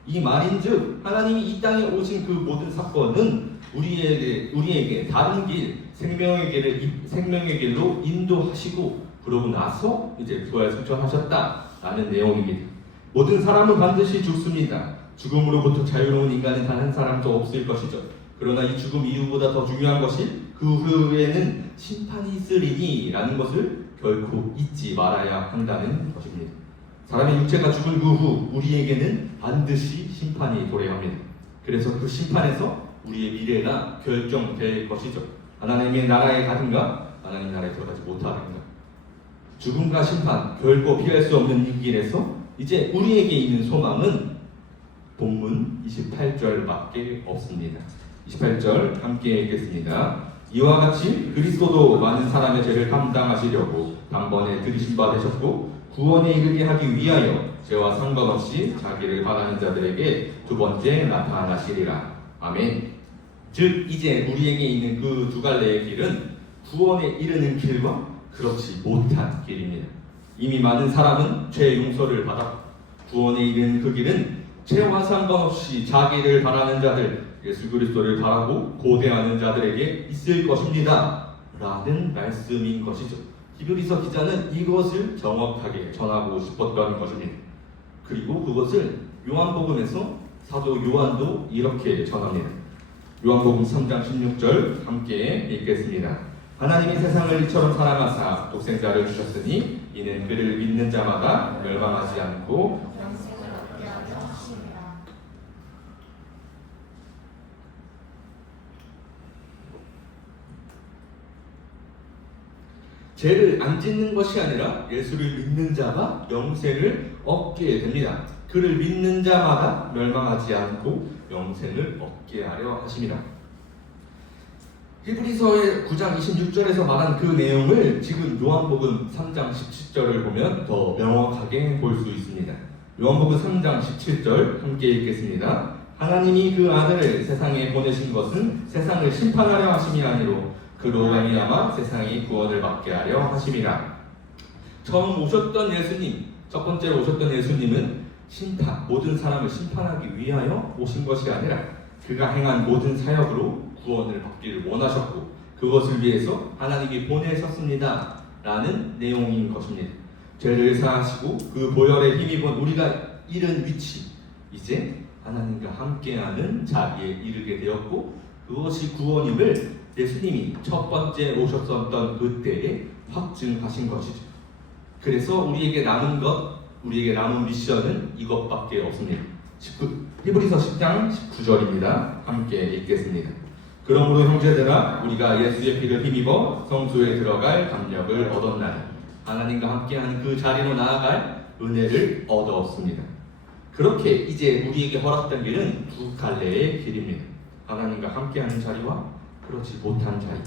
이 말인즉 하나님이 이 땅에 오신 그 모든 사건은 우리에게 다른 길, 생명의 길로 인도하시고, 그러고 나서 이제 부활 승천하셨다라는 내용입니다. 모든 사람은 반드시 죽습니다. 죽음으로부터 자유로운 인간은 단 한 사람도 없을 것이죠. 그러나 이 죽음 이후보다 더 중요한 것이 그 후에는 심판이 있으리니 라는 것을 결코 잊지 말아야 한다는 것입니다. 사람의 육체가 죽은 그 후 우리에게는 반드시 심판이 도래합니다. 그래서 그 심판에서 우리의 미래가 결정될 것이죠. 하나님의 나라에 가든가 하나님 나라에 들어가지 못하든가. 죽음과 심판 결코 피할 수 없는 이 길에서 이제 우리에게 있는 소망은 본문 28절밖에 없습니다. 28절 함께 읽겠습니다. 이와 같이 그리스도도 많은 사람의 죄를 감당하시려고 단번에 들이신 바 되셨고 구원에 이르게 하기 위하여 죄와 상관없이 자기를 바라는 자들에게 두 번째 나타나시리라. 아멘. 즉 이제 우리에게 있는 그 두 갈래의 길은 구원에 이르는 길과 그렇지 못한 길입니다. 이미 많은 사람은 죄 용서를 받아 구원에 이르는 그 길은 죄와 상관없이 자기를 바라는 자들, 예수 그리스도를 바라고 고대하는 자들에게 있을 것입니다. 라는 말씀인 것이죠. 히브리서 기자는 이것을 정확하게 전하고 싶었던 것입니다. 그리고 그것을 요한복음에서 사도 요한도 이렇게 전합니다. 요한복음 3장 16절 함께 읽겠습니다. 하나님이 세상을 이처럼 사랑하사 독생자를 주셨으니 이는 그를 믿는 자마다 멸망하지 않고 죄를 안 짓는 것이 아니라 예수를 믿는 자가 영생을 얻게 됩니다. 그를 믿는 자마다 멸망하지 않고 영생을 얻게 하려 하심이라. 히브리서의 9장 26절에서 말한 그 내용을 지금 요한복음 3장 17절을 보면 더 명확하게 볼 수 있습니다. 요한복음 3장 17절 함께 읽겠습니다. 하나님이 그 아들을 세상에 보내신 것은 세상을 심판하려 하심이 아니로 그로 말미암아 세상이 구원을 받게 하려 하심이라. 처음 오셨던 예수님, 첫 번째로 오셨던 예수님은 모든 사람을 심판하기 위하여 오신 것이 아니라 그가 행한 모든 사역으로 구원을 받기를 원하셨고 그것을 위해서 하나님이 보내셨습니다 라는 내용인 것입니다. 죄를 사하시고 그 보혈에 힘입은 우리가 이른 위치, 이제 하나님과 함께하는 자리에 이르게 되었고 그것이 구원임을 예수님이 첫 번째 오셨었던 그때에 확증하신 것이죠. 그래서 우리에게 남은 미션은 이것밖에 없습니다. 히브리서 10장 19절입니다. 함께 읽겠습니다. 그러므로 형제들아 우리가 예수의 피를 힘입어 성소에 들어갈 담력을 얻었나니 하나님과 함께하는 그 자리로 나아갈 은혜를 얻었습니다. 그렇게 이제 우리에게 허락된 길은 두 갈래의 길입니다. 하나님과 함께하는 자리와 그렇지 못한 자리.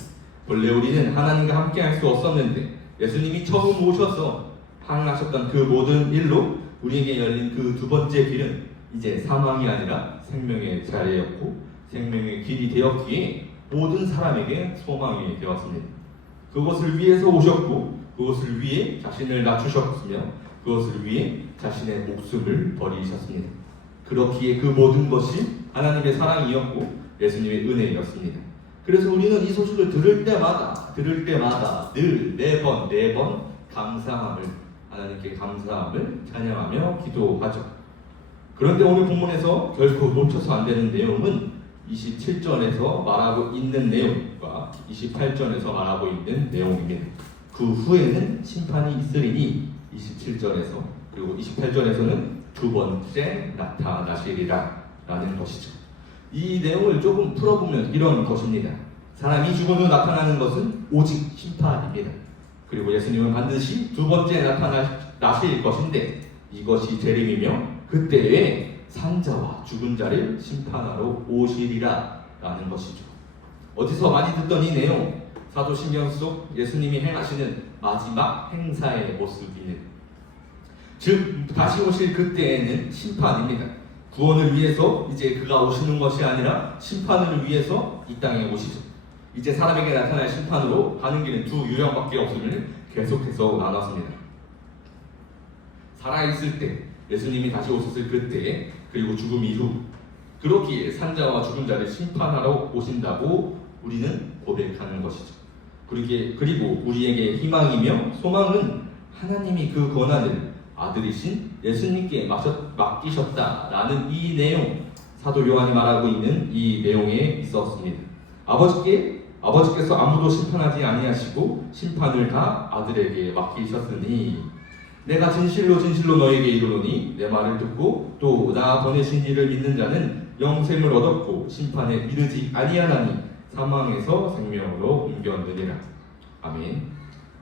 본래 우리는 하나님과 함께할 수 없었는데 예수님이 처음 오셔서 행하셨던 그 모든 일로 우리에게 열린 그 두 번째 길은 이제 사망이 아니라 생명의 자리였고 생명의 길이 되었기에 모든 사람에게 소망이 되었습니다. 그것을 위해서 오셨고 그것을 위해 자신을 낮추셨으며 그것을 위해 자신의 목숨을 버리셨습니다. 그렇기에 그 모든 것이 하나님의 사랑이었고 예수님의 은혜였습니다. 그래서 우리는 이 소식을 들을 때마다 늘 네 번 하나님께 감사함을 찬양하며 기도하죠. 그런데 오늘 본문에서 결코 놓쳐서 안 되는 내용은 27절에서 말하고 있는 내용과 28절에서 말하고 있는 내용입니다. 그 후에는 심판이 있으리니 27절에서 그리고 28절에서는 두 번째 나타나시리라 라는 것이죠. 이 내용을 조금 풀어보면 이런 것입니다. 사람이 죽은 후 나타나는 것은 오직 심판입니다. 그리고 예수님은 반드시 두 번째 나타나실 것인데 이것이 재림이며 그때에 산자와 죽은 자를 심판하러 오시리라 라는 것이죠. 어디서 많이 듣던 이 내용, 사도신경 속 예수님이 행하시는 마지막 행사의 모습입니다. 즉 다시 오실 그때에는 심판입니다. 구원을 위해서 이제 그가 오시는 것이 아니라 심판을 위해서 이 땅에 오시죠. 이제 사람에게 나타날 심판으로 가는 길은 두 유형밖에 없음을 계속해서 나눴습니다. 살아있을 때, 예수님이 다시 오셨을 그때, 그리고 죽음 이후, 그렇기에 산자와 죽은 자를 심판하러 오신다고 우리는 고백하는 것이죠. 그리고 우리에게 희망이며 소망은 하나님이 그 권한을 아들이신 예수님께 맡기셨다라는 이 내용, 사도 요한이 말하고 있는 이 내용에 있었습니다. 아버지께서 아무도 심판하지 아니하시고 심판을 다 아들에게 맡기셨으니 내가 진실로 너에게 이르노니 내 말을 듣고 또 나 보내신 이를 믿는 자는 영생을 얻었고 심판에 이르지 아니하나니 사망에서 생명으로 옮겼느니라. 아멘.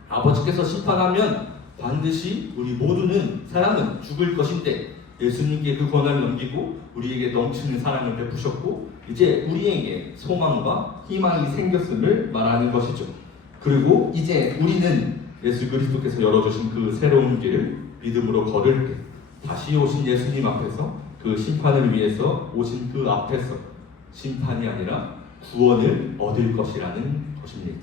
아버지께서 심판하면 반드시 우리 모두는 사람은 죽을 것인데 예수님께 그 권한을 넘기고 우리에게 넘치는 사랑을 베푸셨고 이제 우리에게 소망과 희망이 생겼음을 말하는 것이죠. 그리고 이제 우리는 예수 그리스도께서 열어주신 그 새로운 길을 믿음으로 걸을 때 다시 오신 예수님 앞에서 그 심판을 위해서 오신 그 앞에서 심판이 아니라 구원을 얻을 것이라는 것입니다.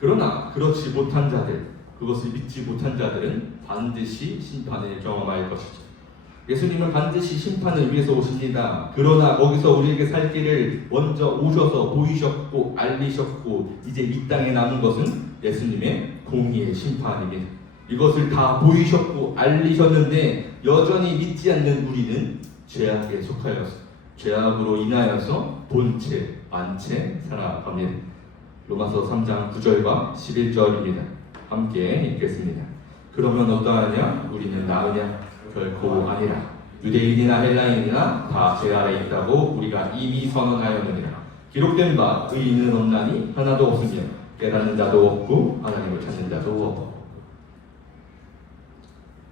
그러나 그렇지 못한 자들, 그것을 믿지 못한 자들은 반드시 심판을 경험할 것이죠. 예수님은 반드시 심판을 위해서 오십니다. 그러나 거기서 우리에게 살 길을 먼저 오셔서 보이셨고 알리셨고 이제 이 땅에 남은 것은 예수님의 공의의 심판입니다. 이것을 다 보이셨고 알리셨는데 여전히 믿지 않는 우리는 죄악에 속하여서 죄악으로 인하여서 본체, 만체 살아갑니다. 로마서 3장 9절과 11절입니다. 함께 읽겠습니다. 그러면 어떠하냐? 우리는 나으냐? 결코 아니라. 유대인이나 헬라인이나 다 죄 아래 있다고 우리가 이미 선언하였느니라. 기록된 바 의인은 없나니 하나도 없으며 깨닫는 자도 없고 하나님을 찾는 자도 없고.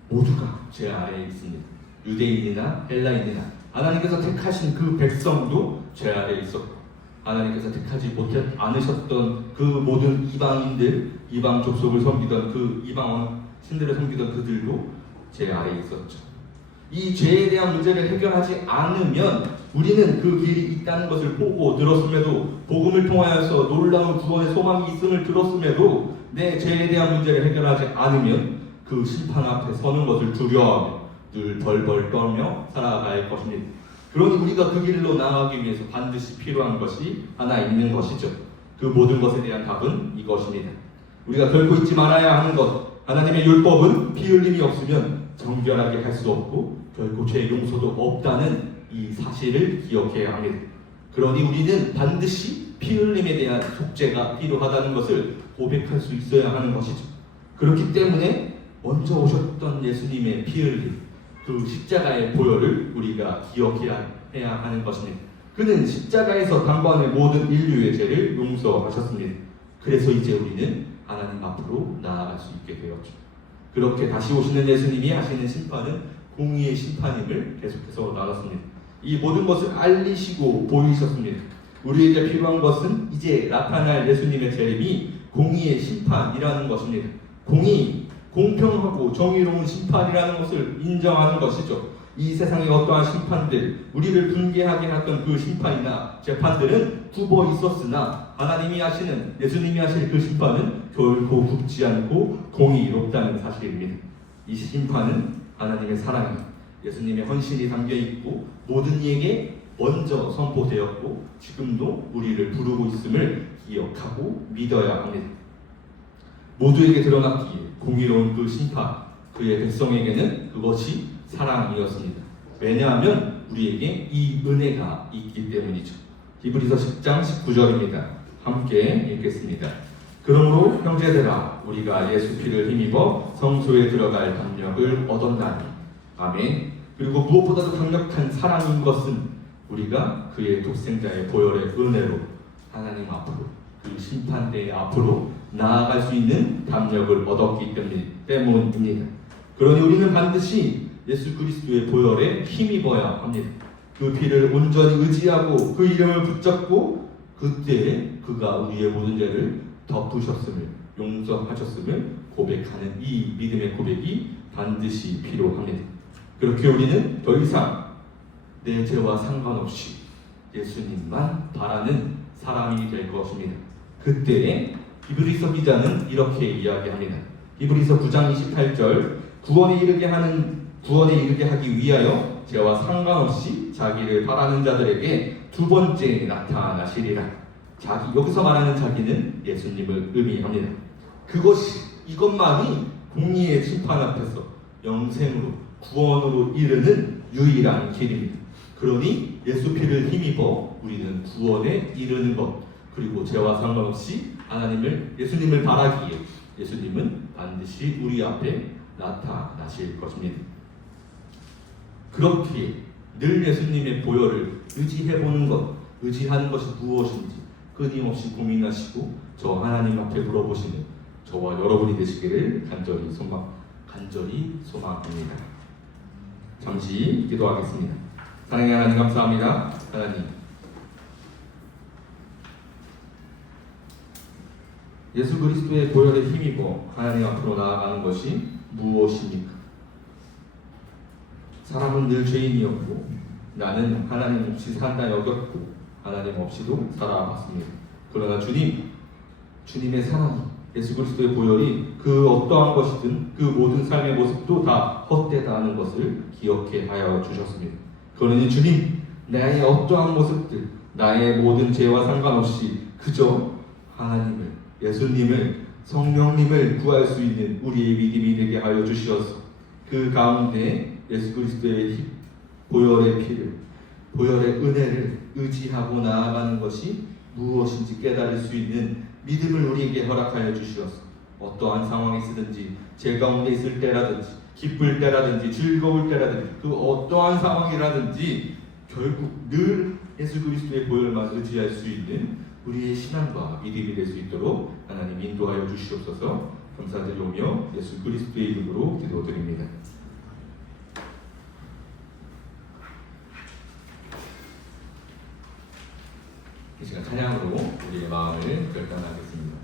모두가 죄 아래에 있습니다. 유대인이나 헬라인이나 하나님께서 택하신 그 백성도 죄 아래에 있었고 하나님께서 택하지 않으셨던 그 모든 이방인들, 이방 족속을 섬기던 그 이방 신들을 섬기던 그들도 죄 아래에 있었죠. 이 죄에 대한 문제를 해결하지 않으면 우리는 그 길이 있다는 것을 보고 들었음에도 복음을 통하여서 놀라운 구원의 소망이 있음을 들었음에도 내 죄에 대한 문제를 해결하지 않으면 그 심판 앞에 서는 것을 두려워하며 늘 벌벌 떨며 살아갈 것입니다. 그러니 우리가 그 길로 나아가기 위해서 반드시 필요한 것이 하나 있는 것이죠. 그 모든 것에 대한 답은 이것입니다. 우리가 결코 잊지 말아야 하는 것, 하나님의 율법은 피 흘림이 없으면 정결하게 할 수 없고 결코 죄 용서도 없다는 이 사실을 기억해야 합니다. 그러니 우리는 반드시 피 흘림에 대한 속죄가 필요하다는 것을 고백할 수 있어야 하는 것이죠. 그렇기 때문에 먼저 오셨던 예수님의 피 흘림, 그 십자가의 보혈을 우리가 기억해야 하는 것입니다. 그는 십자가에서 단번에 모든 인류의 죄를 용서하셨습니다. 그래서 이제 우리는 하나님 앞으로 나아갈 수 있게 되었죠. 그렇게 다시 오시는 예수님이 하시는 심판은 공의의 심판임을 계속해서 나눴습니다. 이 모든 것을 알리시고 보이셨습니다. 우리에게 필요한 것은 이제 나타날 예수님의 재림이 공의의 심판이라는 것입니다. 공의, 공평하고 정의로운 심판이라는 것을 인정하는 것이죠. 이 세상의 어떠한 심판들, 우리를 분개하게 했던 그 심판이나 재판들은 두번 있었으나 하나님이 하시는, 예수님이 하실 그 심판은 결코 굽지 않고 공의롭다는 사실입니다. 이 심판은 하나님의 사랑이, 예수님의 헌신이 담겨있고 모든 이에게 먼저 선포되었고 지금도 우리를 부르고 있음을 기억하고 믿어야 합니다. 모두에게 드러났기에 공의로운 그 심판, 그의 백성에게는 그것이 사랑이었습니다. 왜냐하면 우리에게 이 은혜가 있기 때문이죠. 히브리서 10장 19절입니다. 함께 읽겠습니다. 그러므로 형제들아 우리가 예수 피를 힘입어 성소에 들어갈 담력을 얻었나니. 아멘. 그리고 무엇보다도 강력한 사랑인 것은 우리가 그의 독생자의 보혈의 은혜로 하나님 앞으로, 그 심판대 앞으로 나아갈 수 있는 담력을 얻었기 때문입니다. 그러니 우리는 반드시 예수 그리스도의 보혈에 힘입어야 합니다. 그 피를 온전히 의지하고 그 이름을 붙잡고 그때 그가 우리의 모든 죄를 덮으셨음을, 용서하셨음을 고백하는 이 믿음의 고백이 반드시 필요합니다. 그렇게 우리는 더 이상 내 죄와 상관없이 예수님만 바라는 사람이 될 것입니다. 그때 히브리서 기자는 이렇게 이야기합니다. 히브리서 9장 28절 구원에 이르게 하기 위하여 죄와 상관없이 자기를 바라는 자들에게 두 번째 나타나시리라. 여기서 말하는 자기는 예수님을 의미합니다. 이것만이 공의의 심판 앞에서 영생으로, 구원으로 이르는 유일한 길입니다. 그러니 예수 피를 힘입어 우리는 구원에 이르는 것, 그리고 죄와 상관없이 예수님을 바라기에 예수님은 반드시 우리 앞에 나타나실 것입니다. 그렇기에 늘 예수님의 보혈을 의지해보는 것, 의지하는 것이 무엇인지, 끊임없이 고민하시고 저 하나님 앞에 물어보시는 저와 여러분이 되시기를 간절히 소망합니다. 잠시 기도하겠습니다. 사랑의 하나님 감사합니다. 하나님, 예수 그리스도의 보혈에 힘입어 하나님 앞으로 나아가는 것이 무엇입니까? 사람은 늘 죄인이었고 나는 하나님 없이 산다 여겼고 하나님 없이도 살아왔습니다. 그러나 주님의 사랑이, 예수 그리스도의 보혈이 그 어떠한 것이든 그 모든 삶의 모습도 다 헛되다 하는 것을 기억해 하여 주셨습니다. 그러니 주님, 나의 어떠한 모습들, 나의 모든 죄와 상관없이 그저 하나님을, 예수님을, 성령님을 구할 수 있는 우리의 믿음이 되게 하여 주시어서 그 가운데 예수 그리스도의 보혈의 피를, 보혈의 은혜를 의지하고 나아가는 것이 무엇인지 깨달을 수 있는 믿음을 우리에게 허락하여 주시어서 어떠한 상황이 있든지, 제 가운데 있을 때라든지, 기쁠 때라든지, 즐거울 때라든지, 그 어떠한 상황이라든지 결국 늘 예수 그리스도의 보혈만 의지할 수 있는 우리의 신앙과 믿음이 될 수 있도록 하나님 인도하여 주시옵소서. 감사드리오며 예수 그리스도의 이름으로 기도드립니다. 이 시간 찬양으로 우리의 마음을 결단하겠습니다.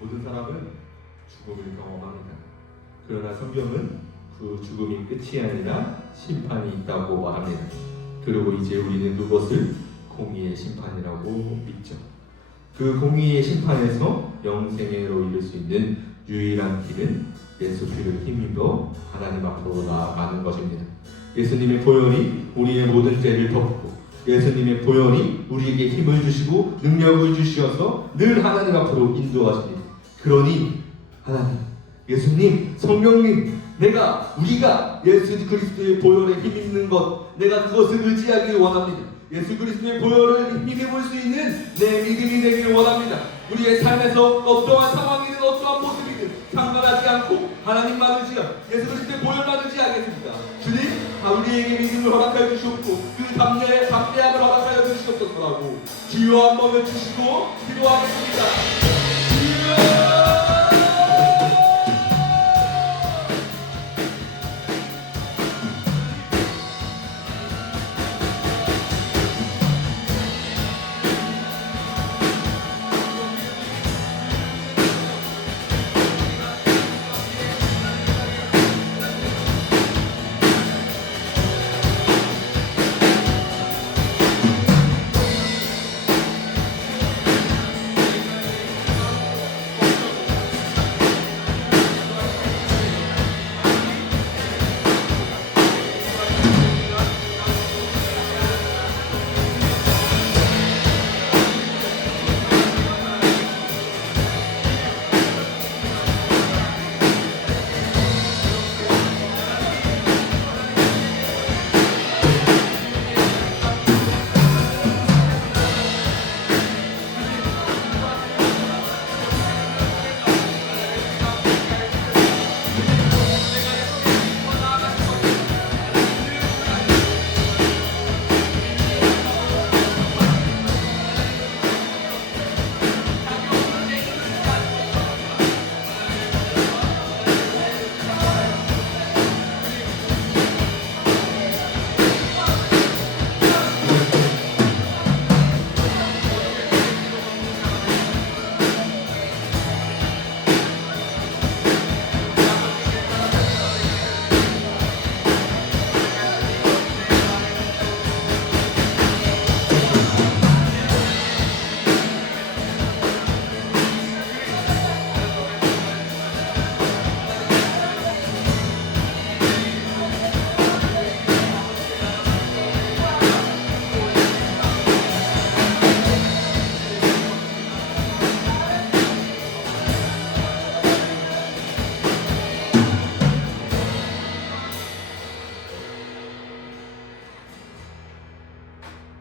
모든 사람은 죽음을 경험합니다. 그러나 성경은 그 죽음이 끝이 아니라 심판이 있다고 말합니다. 그리고 이제 우리는 그것을 공의의 심판이라고 믿죠. 그 공의의 심판에서 영생으로 이룰 수 있는 유일한 길은 예수 피를 힘입어 하나님 앞으로 나아가는 것입니다. 예수님의 보혈이 우리의 모든 죄를 덮고 예수님의 보혈이 우리에게 힘을 주시고 능력을 주시어서 늘 하나님 앞으로 인도하십니다. 그러니 하나님, 예수님, 성령님, 우리가 예수 그리스도의 보혈에 힘입는 것, 내가 그것을 의지하길 원합니다. 예수 그리스도의 보혈을 힘입을 수 있는 내 믿음이 되기를 원합니다. 우리의 삶에서 어떠한 상황이든 어떠한 모습이든 상관하지 않고 하나님만 의지하고 예수 그리스도의 보혈만 의지하겠습니다. 주님, 우리에게 믿음을 허락하여 주시옵고 그 담대함을 허락하여 주시옵소서라고 주여 한번 외치시고 기도하겠습니다. 주여!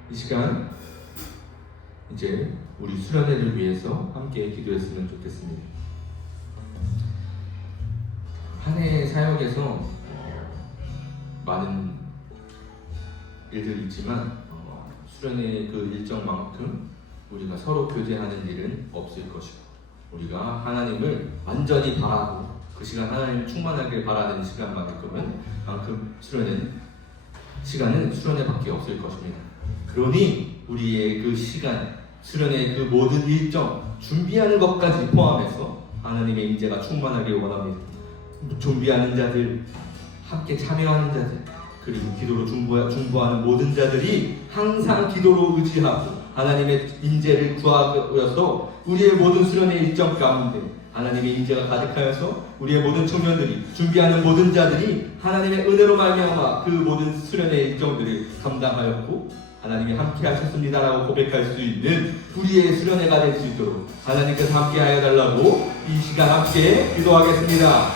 이 시간 이제 우리 수련회를 위해서 함께 기도했으면 좋겠습니다. 한 해 사역에서 많은 일들이 있지만 수련의 그 일정만큼 우리가 서로 교제하는 일은 없을 것이고, 우리가 하나님을 완전히 바라고 그 시간 하나님을 충만하게 바라는 시간만큼 시간은 수련회 밖에 없을 것입니다. 그러니 우리의 그 시간, 수련의 그 모든 일정 준비하는 것까지 포함해서 하나님의 임재가 충만하길 원합니다. 준비하는 자들, 함께 참여하는 자들, 그리고 기도로 중보하는 모든 자들이 항상 기도로 의지하고 하나님의 임재를 구하여서 우리의 모든 수련의 일정 가운데 하나님의 임재가 가득하여서 우리의 모든 청년들이, 준비하는 모든 자들이 하나님의 은혜로 말미암아 그 모든 수련의 일정들을 감당하였고 하나님이 함께 하셨습니다라고 고백할 수 있는 우리의 수련회가 될 수 있도록 하나님께서 함께 하여 달라고 이 시간 함께 기도하겠습니다.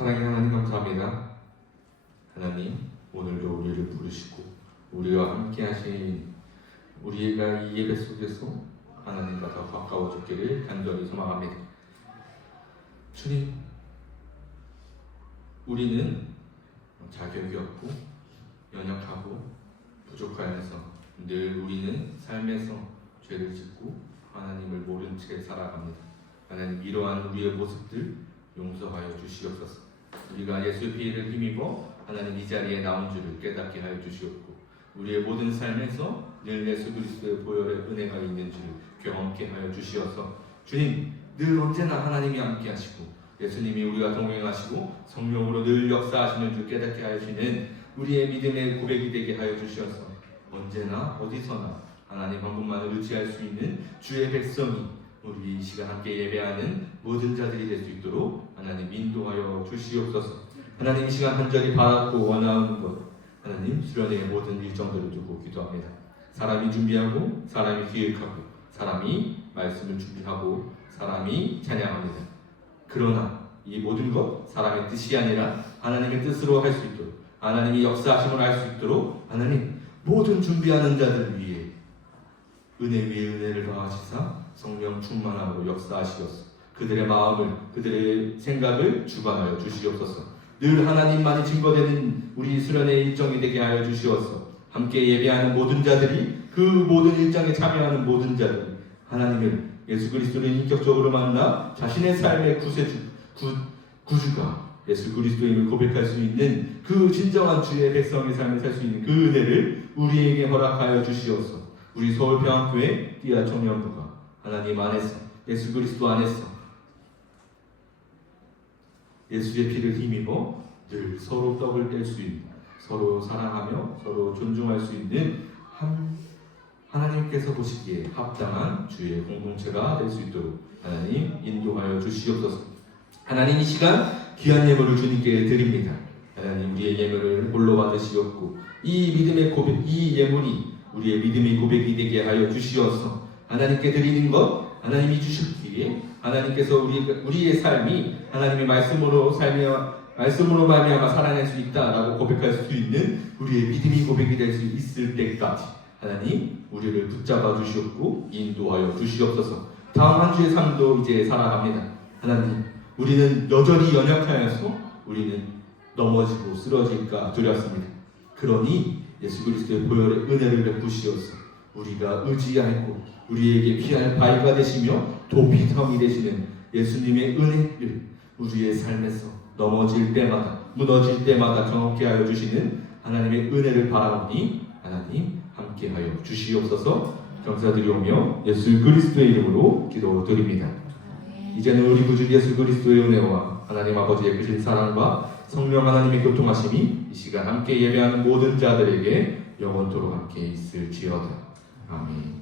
사랑의 하나님 감사합니다. 하나님, 오늘도 우리를 부르시고 우리와 함께 하신 우리가 이 예배 속에서 하나님과 더 가까워지기를 간절히 소망합니다. 주님, 우리는 자격이 없고 연약하고 부족하여서 늘 우리는 삶에서 죄를 짓고 하나님을 모른 채 살아갑니다. 하나님, 이러한 우리의 모습들 용서하여 주시옵소서. 우리가 예수의 피를 힘입어 하나님 이 자리에 나온 줄을 깨닫게 하여 주시옵고, 우리의 모든 삶에서 늘 예수 그리스도의 보혈의 은혜가 있는 줄을 경험케 하여 주시어서 주님, 늘 언제나 하나님이 함께 하시고 예수님이 우리와 동행하시고 성령으로 늘 역사하시는 줄 깨닫게 하시는 우리의 믿음의 고백이 되게 하여 주시어서 언제나 어디서나 하나님 한 분만을 의지할 수 있는 주의 백성이 우리 이 시간 함께 예배하는 모든 자들이 될 수 있도록 하나님 인도하여 주시옵소서. 하나님, 이 시간 간절히 바라고 원하는 것, 하나님 수련회의 모든 일정들을 두고 기도합니다. 사람이 준비하고 사람이 기획하고 사람이 말씀을 준비하고 사람이 찬양합니다. 그러나 이 모든 것 사람의 뜻이 아니라 하나님의 뜻으로 할 수 있도록, 하나님이 역사하심을 할 수 있도록 하나님 모든 준비하는 자들 위해 은혜 위에 은혜를 더하시사 성령 충만함으로 역사하시옵소서. 그들의 마음을, 그들의 생각을 주관하여 주시옵소서. 늘 하나님만이 증거되는 우리 수련의 일정이 되게 하여 주시옵소서. 함께 예배하는 모든 자들이, 그 모든 일정에 참여하는 모든 자들이 하나님을, 예수 그리스도를 인격적으로 만나 자신의 삶의 구주가 예수 그리스도임을 고백할 수 있는 그 진정한 주의 백성의 삶을 살 수 있는 그 은혜를 우리에게 허락하여 주시옵소서. 우리 서울평화교회 띠아 청년부가 하나님 안에서, 예수 그리스도 안에서 예수의 피를 힘입어 늘 서로 떡을 뗄 수 있는, 서로 사랑하며 서로 존중할 수 있는 하나님께서 보시기에 합당한 주의 공동체가 될 수 있도록 하나님 인도하여 주시옵소서. 하나님, 이 시간 귀한 예물을 주님께 드립니다. 하나님, 우리의 예물을 홀로 받으시옵고 이 믿음의 고백, 이 예물이 우리의 믿음의 고백이 되게 하여 주시옵소서. 하나님께 드리는 것 하나님이 주셨기에 하나님께서 우리의 삶이 하나님의 말씀으로 말씀으로 살아낼 수 있다라고 고백할 수 있는 우리의 믿음의 고백이 될 수 있을 때까지 하나님 우리를 붙잡아 주시옵고 인도하여 주시옵소서. 다음 한 주의 삶도 이제 살아갑니다. 하나님, 우리는 여전히 연약하여서 우리는 넘어지고 쓰러질까 두렵습니다. 그러니 예수 그리스도의 보혈의 은혜를 베푸시옵소서. 우리가 의지하고 우리에게 피할 바위가 되시며 도피성이 되시는 예수님의 은혜를 우리의 삶에서 넘어질 때마다, 무너질 때마다 경험케 하여 주시는 하나님의 은혜를 바라오니 하나님 함께하여 주시옵소서. 감사드리오며 예수 그리스도의 이름으로 기도드립니다. 이제는 우리 구주 예수 그리스도의 은혜와 하나님 아버지의 크신 사랑과 성령 하나님의 교통하심이 이 시간 함께 예배하는 모든 자들에게 영원토록 함께 있을지어다. 아멘.